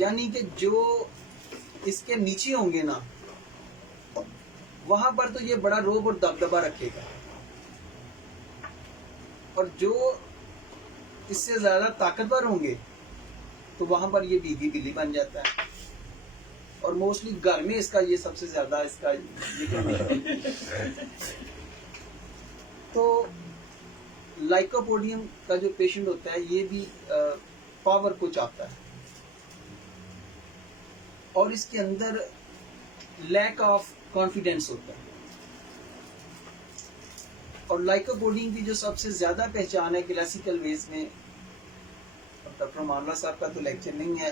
यानी कि जो इसके नीचे होंगे ना, वहां पर तो ये बड़ा रोब और दबदबा रखेगा, और जो इससे ज्यादा ताकतवर होंगे तो वहां पर ये बीगी बिल्ली बन जाता है। और मोस्टली घर में इसका ये सबसे ज्यादा इसका तो लाइकोपोडियम का जो पेशेंट होता है ये भी पावर को चाहता है, और इसके अंदर लैक ऑफ कॉन्फिडेंस होता है। और लाइकोपोडियम की जो सबसे ज्यादा पहचान है क्लासिकल वेज में, डॉक्टर मामला साहब का तो लेक्चर नहीं है,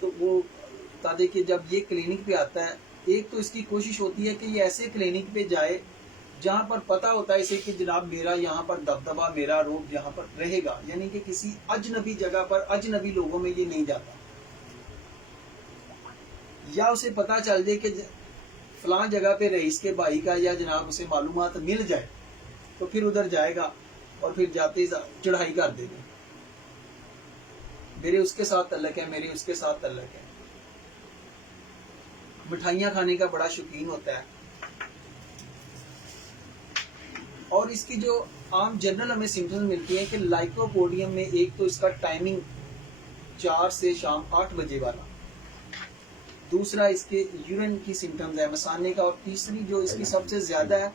तो वो बता दे कि जब ये क्लिनिक पे आता है, एक तो इसकी कोशिश होती है कि ये ऐसे क्लिनिक पे जाए जहां पर पता होता है इसे कि जनाब मेरा यहाँ पर दबदबा, मेरा रोग यहाँ पर रहेगा, यानी कि किसी अजनबी जगह पर अजनबी लोगों में ये नहीं जाता। या उसे पता चल जाए कि फलां जगह पे रईस के भाई का या जनाब उसे मालूमात मिल जाए तो फिर उधर जाएगा, और फिर जाते ही चढ़ाई कर देगा, मेरे उसके साथ तल्लक है, मेरे उसके साथ तल्लक है। मिठाइयाँ खाने का बड़ा शौकीन होता है। और इसकी जो आम जनरल हमें सिम्टम्स मिलती हैं कि लाइकोपोडियम में एक तो इसका टाइमिंग 4 से शाम 8 बजे वाला, दूसरा इसके यूरिन की सिम्टम्स है मसाने का, और तीसरी जो इसकी सबसे ज्यादा है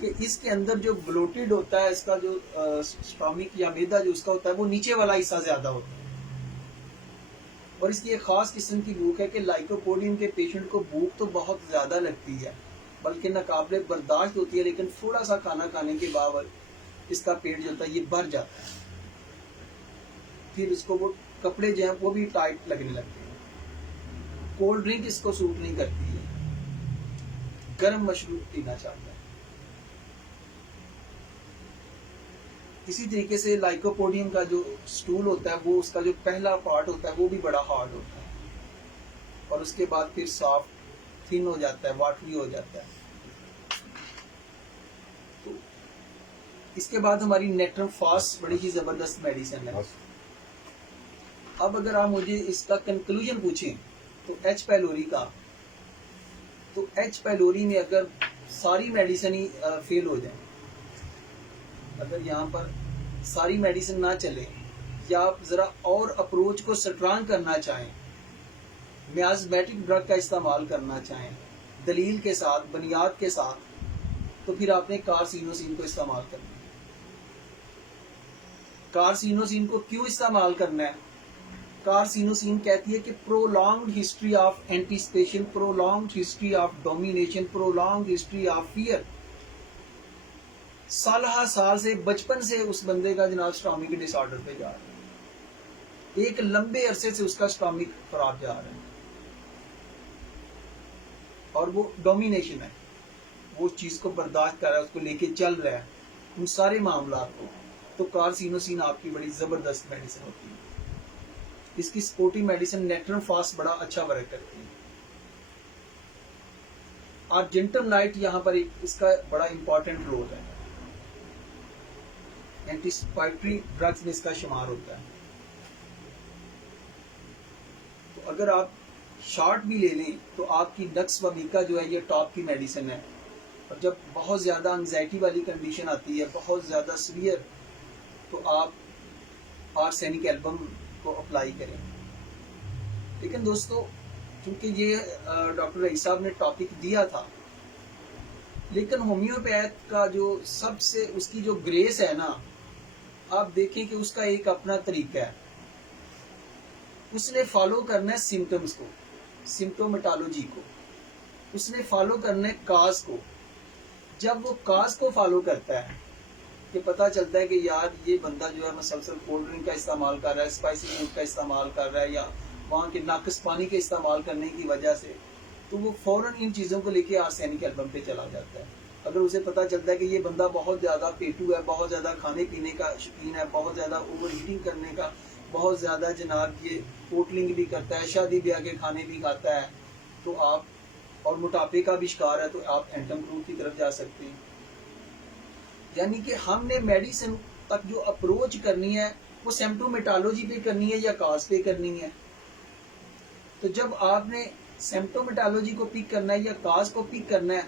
कि इसके अंदर जो ब्लोटेड होता है, इसका जो स्टोमिक या मैदा जो उसका होता है वो नीचे वाला हिस्सा ज्यादा होता है। और इसकी एक खास किस्म की भूख है कि लाइकोपोडियम के पेशेंट को भूख तो बहुत ज्यादा लगती है, बल्कि नाकाबिले बर्दाश्त होती है, लेकिन थोड़ा सा खाना खाने के बाद इसका पेट जो होता है ये भर जाता है, फिर इसको वो कपड़े जो है वो भी टाइट लगने लगते हैं। कोल्ड ड्रिंक इसको सूट नहीं करती है, गर्म मशरूब पीना चाहता है। इसी तरीके से लाइकोपोडियम का जो स्टूल होता है, वो उसका जो पहला पार्ट होता है वो भी बड़ा हार्ड होता है, और उसके बाद फिर सॉफ्ट थिन हो जाता है, वाटरी हो जाता है। तो इसके बाद हमारी नेट्रम फास्ट बड़ी ही जबरदस्त मेडिसिन है। अब अगर आप मुझे इसका कंक्लूजन पूछें तो एच पैलोरी का, तो एच पैलोरी में अगर सारी मेडिसिन ही फेल हो जाए, अगर यहाँ पर सारी मेडिसिन ना चले, या आप जरा और अप्रोच को स्ट्रांग करना चाहें, मियाज़मेटिक ड्रग का इस्तेमाल करना चाहें दलील के साथ, बुनियाद के साथ, तो फिर आपने कार्सिनोसिन को इस्तेमाल करना है। कार्सिनोसिन को क्यों इस्तेमाल करना है? कार्सिनोसिन कहती है कि prolonged history of anticipation, prolonged history of domination, prolonged history of fear, साल से बचपन से उस बंदे का जनाब स्टॉमिक डिसऑर्डर पे जा रहा है, एक लंबे अरसे से उसका स्टॉमिक खराब जा रहा है, और वो डोमिनेशन है, वो चीज को बर्दाश्त कर रहा है, उसको लेके चल रहा है उन सारे मामला को, तो कार्सिनोसिन आपकी बड़ी जबरदस्त मेडिसिन होती है। इसकी सपोर्टिव मेडिसिन नेट्रम फास्ट बड़ा अच्छा वर्क करती है। आर्जेंटमनाइट यहाँ पर इसका बड़ा इंपॉर्टेंट रोल है, एंटीस्पाइटरी ड्रग्स में इसका शुमार होता है। तो अगर आप शॉर्ट भी ले लें तो आपकी नक्स वमीका जो है ये टॉप की मेडिसिन है। और जब बहुत ज़्यादा एंजाइटी वाली कंडीशन आती है, बहुत ज़्यादा सीवियर, तो आप आर्सेनिक एल्बम को अप्लाई करें। लेकिन दोस्तों, क्योंकि ये डॉक्टर रईस साहब ने टॉपिक दिया था, लेकिन होम्योपैथ का जो सबसे उसकी जो ग्रेस है ना, आप देखें कि उसका एक अपना तरीका है। उसने फॉलो करना है सिम्टम्स को, सिम्टोमेटोलॉजी को, उसने फॉलो करना है काज को। जब वो काज को फॉलो करता है कि पता चलता है कि यार ये बंदा जो है मसलसल कोल्ड ड्रिंक का इस्तेमाल कर रहा है, स्पाइसी ड्रिंक का इस्तेमाल कर रहा है, या वहाँ के नाकस पानी के इस्तेमाल करने की वजह से तो वो फौरन इन चीज़ों को लेके आर्सेनिक एल्बम पे चला जाता है। अगर उसे पता चलता है कि ये बंदा बहुत ज़्यादा पेटू है, बहुत ज़्यादा खाने पीने का शौकीन है, बहुत ज़्यादा ओवर ईटिंग करने का, बहुत ज़्यादा जनाब ये पोटलिंग भी करता है, शादी ब्याह के खाने भी खाता है, तो आप, और मोटापे का भी शिकार है, तो आप एंटम ग्रुप की तरफ जा सकते हैं। यानी कि हमने मेडिसिन तक जो अप्रोच करनी है वो सिम्प्टोमेटोलॉजी पे करनी है या काज पे करनी है। तो जब आपने सिम्प्टोमेटोलॉजी को पिक करना है या काज को पिक करना है,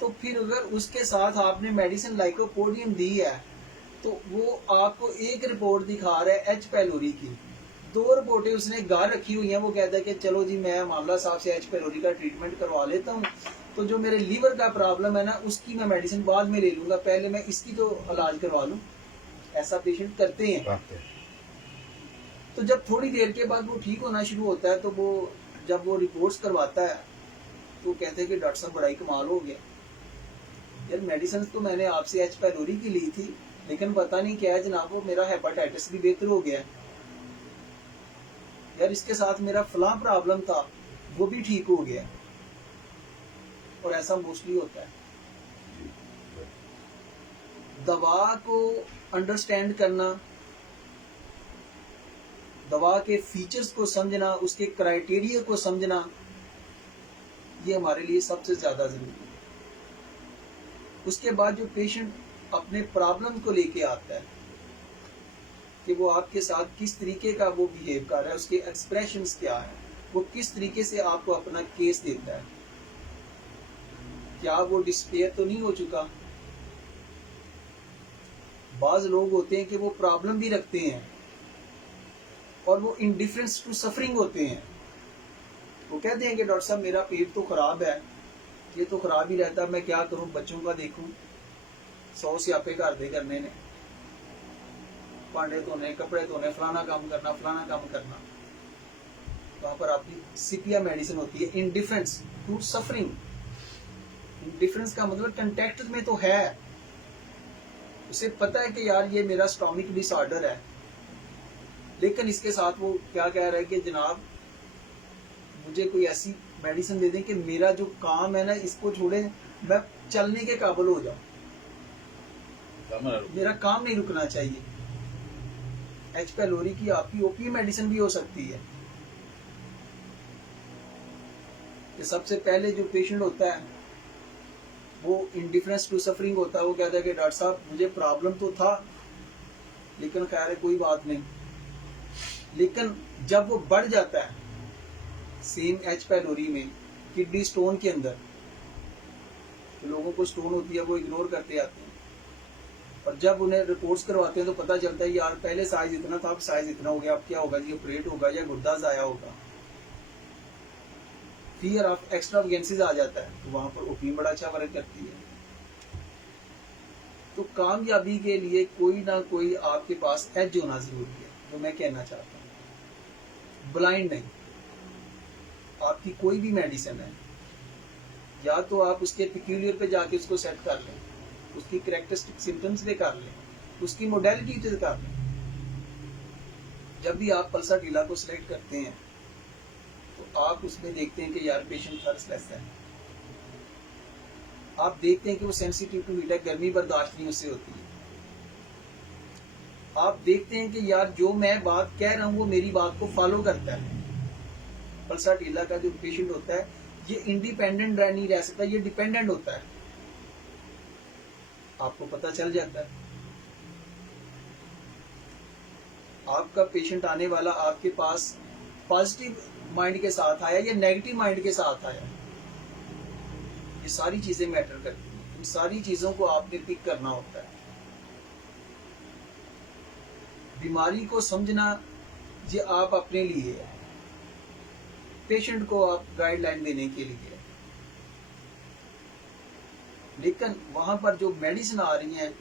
तो फिर अगर उसके साथ आपने मेडिसिन लाइकोपोडियम दी है, तो वो आपको एक रिपोर्ट दिखा रहा है एच पैलोरी की, 2 रिपोर्टें उसने घर रखी हुई हैं, वो कहता है कि चलो जी मैं मामला साहब से एच पैलोरी का ट्रीटमेंट करवा लेता हूँ, तो जो मेरे लीवर का प्रॉब्लम है ना उसकी मैं मेडिसिन बाद में ले लूंगा, पहले मैं इसकी तो इलाज करवा लूँ। ऐसा पेशेंट करते हैं। तो जब थोड़ी देर के बाद वो ठीक होना शुरू होता है, तो वो जब वो रिपोर्ट्स करवाता है तो कहते हैं कि डॉक्टर साहब बड़ा ही कमाल हो गया यार, मेडिसिन तो मैंने आपसे एच पैलोरी की ली थी, लेकिन पता नहीं क्या है जनाब, वो मेरा हेपाटाइटिस भी बेहतर हो गया यार, इसके साथ मेरा फलां प्रॉब्लम था वो भी ठीक हो गया। और ऐसा मोस्टली होता है। दवा को अंडरस्टैंड करना, दवा के फीचर्स को समझना, उसके क्राइटेरिया को समझना, ये हमारे लिए सबसे ज्यादा जरूरी है। उसके बाद जो पेशेंट अपने प्रॉब्लम को लेके आता है कि वो आपके साथ किस तरीके का वो बिहेव कर रहा है, उसके एक्सप्रेशंस क्या है, वो किस तरीके से आपको अपना केस देता है, क्या वो डिस्पेयर तो नहीं हो चुका। बाज लोग होते हैं कि वो प्रॉब्लम भी रखते हैं और वो इंडिफरेंस टू सफरिंग होते हैं। वो कहते हैं कि डॉक्टर साहब मेरा पेट तो खराब है, ये तो खराब ही रहता है, मैं क्या करूं, बच्चों का देखूं, 100 स्यापे घर दे करने ने, भांडे धोने, कपड़े धोने, फलाना काम करना, फलाना काम करना। वहां पर आपकी सीपिया मेडिसिन होती है इंडिफरेंस टू सफरिंग। इंडिफरेंस का मतलब कंटेक्ट में तो है, उसे पता है कि यार ये मेरा स्टोमिक डिसऑर्डर है, लेकिन इसके साथ वो क्या कह रहा है कि जनाब मुझे कोई ऐसी मेडिसिन दे दें कि मेरा जो काम है ना इसको छोड़े, मैं चलने के काबिल हो जाऊं, मेरा काम नहीं रुकना चाहिए। एच पैलोरी की आपकी ओपी मेडिसिन भी हो सकती है। कि सबसे पहले जो पेशेंट होता है वो इंडिफरेंस टू सफरिंग होता है, वो कहता है कि डॉक्टर साहब मुझे प्रॉब्लम तो था, लेकिन खैर है कोई बात नहीं। लेकिन जब वो बढ़ जाता है, सेम एच पैलोरी में किडनी स्टोन के अंदर, तो लोगों को स्टोन होती है वो इग्नोर करते आते हैं, और जब उन्हें रिपोर्ट्स करवाते हैं तो पता चलता है यार पहले साइज इतना था, अब साइज इतना हो गया, अब क्या होगा जी, ऑपरेट होगा या गुर्दा जाया होगा। फियर ऑफ एक्स्ट्रावेगेंसेस आ जाता है, तो वहां पर ओपी बड़ा अच्छा वर्क करती है। तो कामयाबी के लिए कोई ना कोई आपके पास एज होना जरूरी है, जो मैं कहना चाहता हूँ। ब्लाइंड नहीं, आपकी कोई भी मेडिसिन है, या तो आप उसके पिक्यूलियर पे जाके उसको सेट कर लें, उसकी कैरेक्टरिस्टिक सिम्टम्स पे कर लें, उसकी मोडेलिटी पे कर लें। जब भी आप पल्साटीला को सिलेक्ट करते हैं तो आप उसमें देखते हैं कि यार पेशेंट थर्स्टलेस है, आप देखते हैं कि वो सेंसिटिव टू हीट है, गर्मी बर्दाश्त नहीं उससे होती है। आप देखते हैं कि यार जो मैं बात कह रहा हूं वो मेरी बात को फॉलो करता है। पल्साटीला का जो पेशेंट होता है ये इंडिपेंडेंट नहीं रह सकता, ये डिपेंडेंट होता है, आपको पता चल जाता है। आपका पेशेंट आने वाला आपके पास पॉजिटिव माइंड के साथ आया या नेगेटिव माइंड के साथ आया, ये सारी चीजें मैटर करती हैं। इन सारी चीजों को आपने पिक करना होता है। बीमारी को समझना ये आप अपने लिए है, पेशेंट को आप गाइडलाइन देने के लिए, लेकिन वहां पर जो मेडिसिन आ रही है,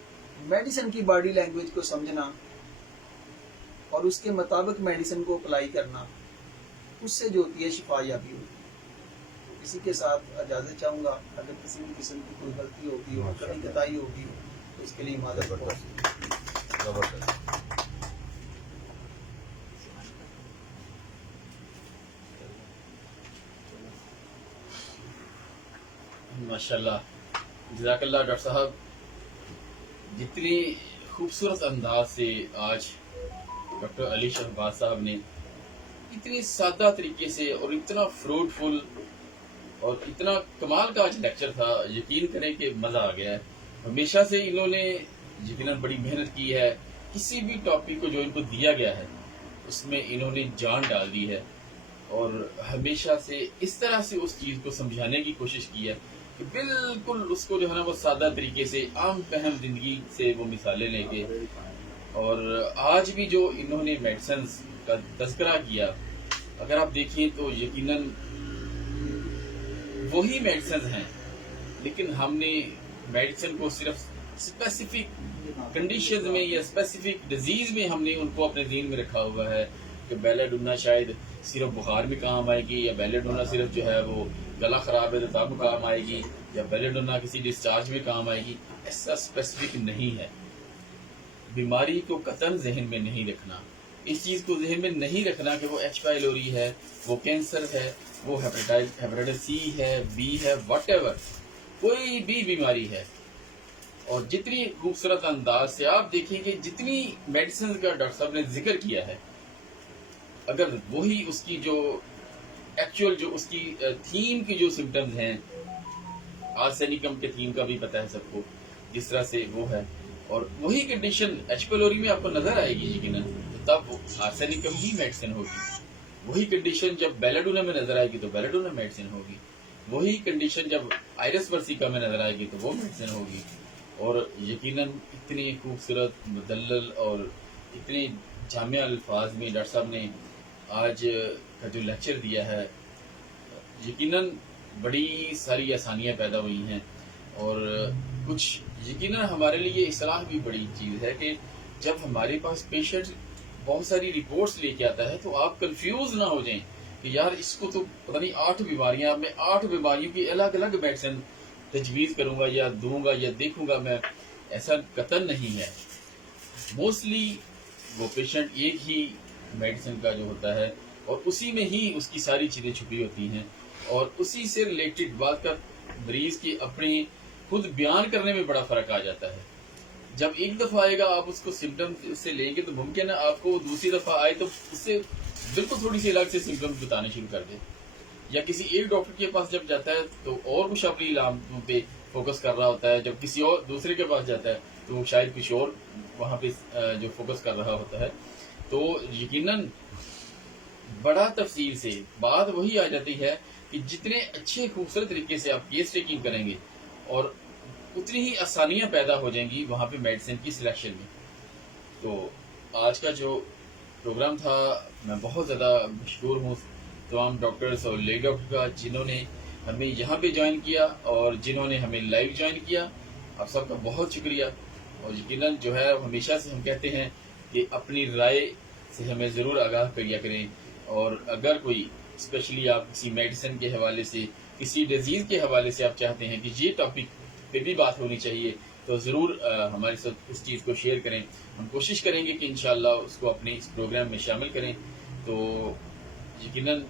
मेडिसिन की बॉडी लैंग्वेज को समझना और उसके मुताबिक मेडिसिन को अप्लाई करना, उससे जो होती है शिफायाबी होती है। इसी के साथ इजाजत चाहूंगा। अगर किसी भी किस्म की कोई गलती होगी हो, कमी कताई होगी हो, तो इसके लिए माजरत। माशाल्लाह, जज़ाकल्लाह डॉक्टर साहब, जितनी खूबसूरत अंदाज से आज डॉक्टर अली शहबाज साहब ने इतनी सादा तरीके से और इतना फ्रूटफुल और इतना कमाल का आज लेक्चर था, यकीन करें कि मजा आ गया है। हमेशा से इन्होंने यकीनन बड़ी मेहनत की है, किसी भी टॉपिक को जो इनको दिया गया है उसमें इन्होंने जान डाल दी है और हमेशा से इस तरह से उस चीज को समझाने की कोशिश की है कि बिल्कुल उसको जो है ना वो सादा तरीके से आम फहम जिंदगी से वो मिसालें लेके, और आज भी जो इन्होंने मेडिसिन का तज़किरा किया, अगर आप देखिए तो यकीनन वही मेडिसिन हैं, लेकिन हमने मेडिसिन को सिर्फ स्पेसिफिक कंडीशंस में या स्पेसिफिक डिजीज में हमने उनको अपने ज़हन में रखा हुआ है कि बेलाडोना शायद सिर्फ बुखार में काम आएगी, या बेलाडोना सिर्फ जो है वो गला खराब है तो तब काम आएगी, या बेलाडोना किसी डिस्चार्ज में काम आएगी। ऐसा स्पेसिफिक नहीं है। बीमारी को कतन जहन में नहीं रखना, इस चीज को जहन में नहीं रखना कि वो एच पाइलोरी है, वो कैंसर है, वो हेपेटाइटिस सी है, बी है, व्हाटएवर कोई भी बीमारी है। और जितनी खूबसूरत अंदाज से आप देखेंगे, जितनी मेडिसिन का डॉक्टर साहब ने जिक्र किया है, अगर वही उसकी जो एक्चुअल जो उसकी थीम की जो सिम्टम्स हैं, आर्सेनिकम के थीम का भी पता है सबको, जिस तरह से वो है, और वही कंडीशन एच पाइलोरी में आपको नजर आएगी यकीनन, तो तब आर्सेनिकम ही मेडिसिन होगी। वही कंडीशन जब बेलाडोना में नजर आएगी तो बेलाडोना मेडिसिन होगी। वही कंडीशन जब आयरस वर्सिका में नजर आएगी तो वो मेडिसिन होगी। और यकीनन इतने खूबसूरत मुदल्लल और इतने जामिया अल्फाज में डॉक्टर साहब ने आज का जो लेक्चर दिया है, यकीनन बड़ी सारी आसानियां पैदा हुई हैं। और कुछ यकीनन हमारे लिए इस्लाह भी बड़ी चीज़ है कि जब हमारे पास पेशेंट बहुत सारी रिपोर्ट्स लेके आता है तो आप कंफ्यूज ना हो जाएं कि यार इसको तो पता नहीं 8 बीमारियां, मैं 8 बीमारियों की अलग अलग मेडिसिन तजवीज़ करूंगा या दूंगा या देखूंगा मैं, ऐसा कतन नहीं है। मोस्टली वो पेशेंट एक ही मेडिसिन का जो होता है और उसी में ही उसकी सारी चीज़ें छुपी होती हैं, और उसी से रिलेटेड बात का मरीज की अपनी खुद बयान करने में बड़ा फर्क आ जाता है। जब एक दफ़ा आएगा आप उसको सिम्टम्स उससे लेंगे तो मुमकिन है आपको दूसरी दफ़ा आए तो उससे बिल्कुल थोड़ी सी अलग से सिम्टम्स बताने शुरू कर दे, या किसी एक डॉक्टर के पास जब जाता है तो और कुछ अपनी इलामतों पे फोकस कर रहा होता है, जब किसी और दूसरे के पास जाता है तो वो शायद कुछ और वहाँ पे जो फोकस कर रहा होता है। तो यकीनन बड़ा तफसील से बात वही आ जाती है कि जितने अच्छे खूबसूरत तरीके से आप केस टेकिंग करेंगे और उतनी ही आसानियां पैदा हो जाएंगी वहाँ पे मेडिसिन की सिलेक्शन में। तो आज का जो प्रोग्राम था, मैं बहुत ज़्यादा मशहूर हूँ तमाम डॉक्टर्स और लेडी डॉक्टर का जिन्होंने हमें यहाँ पे ज्वाइन किया और जिन्होंने हमें लाइव ज्वाइन किया। आप सबका बहुत शुक्रिया। और यकीनन जो है हमेशा से हम कहते हैं कि अपनी राय से हमें ज़रूर आगाह करिया करें, और अगर कोई स्पेशली आप किसी मेडिसिन के हवाले से, किसी डिजीज़ के हवाले से आप चाहते हैं कि ये टॉपिक पे भी बात होनी चाहिए तो ज़रूर हमारे साथ उस चीज़ को शेयर करें। हम कोशिश करेंगे कि इंशाअल्लाह उसको अपने इस प्रोग्राम में शामिल करें। तो यकीनन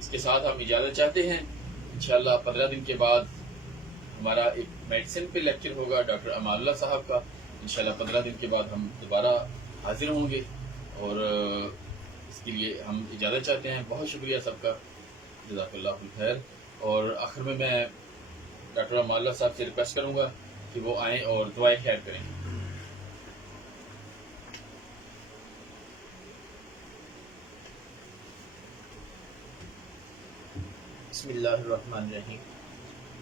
इसके साथ हम इजाज़त चाहते हैं। इंशाअल्लाह 15 दिन के बाद हमारा एक मेडिसिन पे लेक्चर होगा डॉक्टर अमानुल्लाह साहब का। इंशाअल्लाह 15 दिन के बाद हम दोबारा हाजिर होंगे, और इसके लिए हम इजाज़त चाहते हैं। बहुत शुक्रिया सबका, जज़ाकल्लाहु खैर। और आखिर में मैं डॉक्टर अमानुल्लाह साहब से रिक्वेस्ट करूँगा कि वो आएँ और दुआएं खैर करें। बिस्मिल्लाहिर्रहमानिर्रहीम।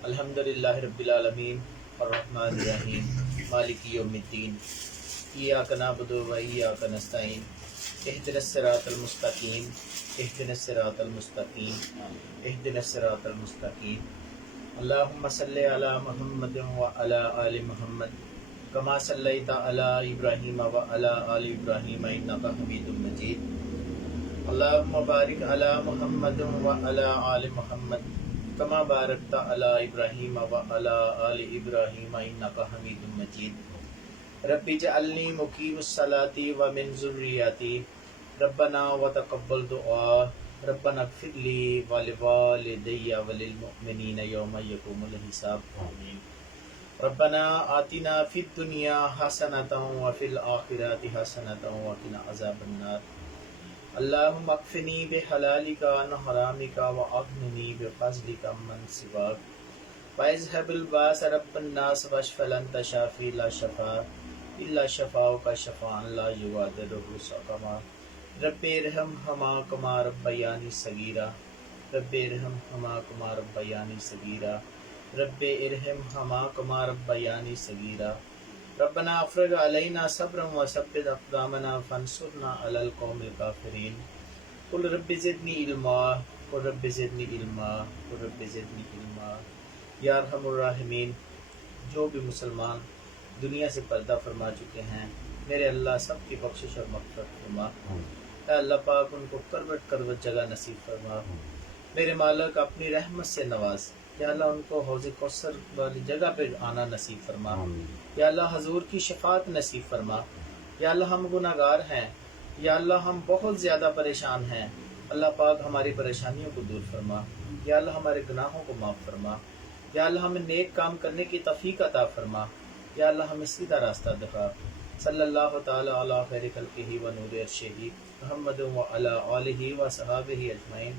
अल्हम्दुलिल्लाहि रब्बिल आलमीन अर्रहमानिर रहीम मालिकी यौमिद्दीन इय्याका नअबुदु व इय्याका नस्तईन इहदिनस सिरातल मुस्तकीम इहदिनस सिरातल मुस्तकीम इहदिनस सिरातल मुस्तकीम। अल्लाहुम्मा सल्लि अला मुहम्मद व अला आलि मुहम्मद कमा सल्लैता अला इब्राहीम व अला आलि इब्राहीम इन्नका हमीदुम मजीद। अल्लाहुम्मा बारिक अला मुहम्मद व अला आलि मुहम्मद कमा बारकता अला इब्राहीम व अला आलि इब्राहीम इन्नका हमीदुम मजीद। रब्बि जअलनी मुकीमस सलाती व मिन ज़ुर्रियती रब्बना व तक़ब्बल दुआ रब्बना इग़फिरली वलिवालिदैया वलिलमुमिनीना यौमा यक़ूमुल हिसाब आमीन। रब्बना आतिना फिद दुनिया हसनतन व फिल आखिरति हसनतन व क़िना अज़ाबन्नार। अल्लाहुम्मा अक्फ़िनी बिहलालिका अन हरामिका व अग़्निनी बिफ़ज़लिका अम्मन सिवाक। फ़इज़हबिल बास रब्बन्नास वशफ़ल अंता शाफ़ी ला शफ़ा इल्ला शफ़ाउका शफ़ाअन ला युग़ादिरु सक़मा। रब्बि इरहमहुमा कमा रब्बयानी सगीरा। रब्बि इरहमहुमा कमा रब्बयानी सगीरा। रब्बि इरहमहुमा कमा रब्बयानी सगीरा। रब्बना अफ़रिग़ अलैना सब्रन व सब्बित अक़दामना फ़ंसुरना अलल क़ौमिल काफ़िरीन। क़ुल रब्बि ज़िदनी इल्मा क़ुल रब्बि ज़िदनी इल्मा क़ुल रब्बि ज़िदनी इल्मा। या अरहमुर राहिमीन, जो भी मुसलमान दुनिया से पर्दा फरमा चुके हैं, मेरे अल्लाह सब की बख्शिश और मग़फ़िरत फरमा। ऐ अल्लाह पाक उनको करवट करवट जगह नसीब फरमा। मेरे मालिक अपनी रहमत से नवाज। या अल्लाह उनको हौज़ कौसर वाली जगह पे आना नसीब फरमा। या अल्लाह हजूर की शफात नसीब फरमा। या अल्लाह हम गुनाहगार हैं। या अल्लाह हम बहुत ज़्यादा परेशान हैं। अल्लाह पाक हमारी परेशानियों को दूर फरमा। या अल्लाह हमारे गुनाहों को माफ़ फरमा। या अल्लाह हमें नेक काम करने की तौफ़ीक़ अता फरमा। या अल्लाह हमें सीधा रास्ता दिखा। सल्लल्लाहु तआला अला खैरि खल्क़िही व नूरि अर्शिही मुहम्मद व अला आलिही व सहाबिही अजमईन।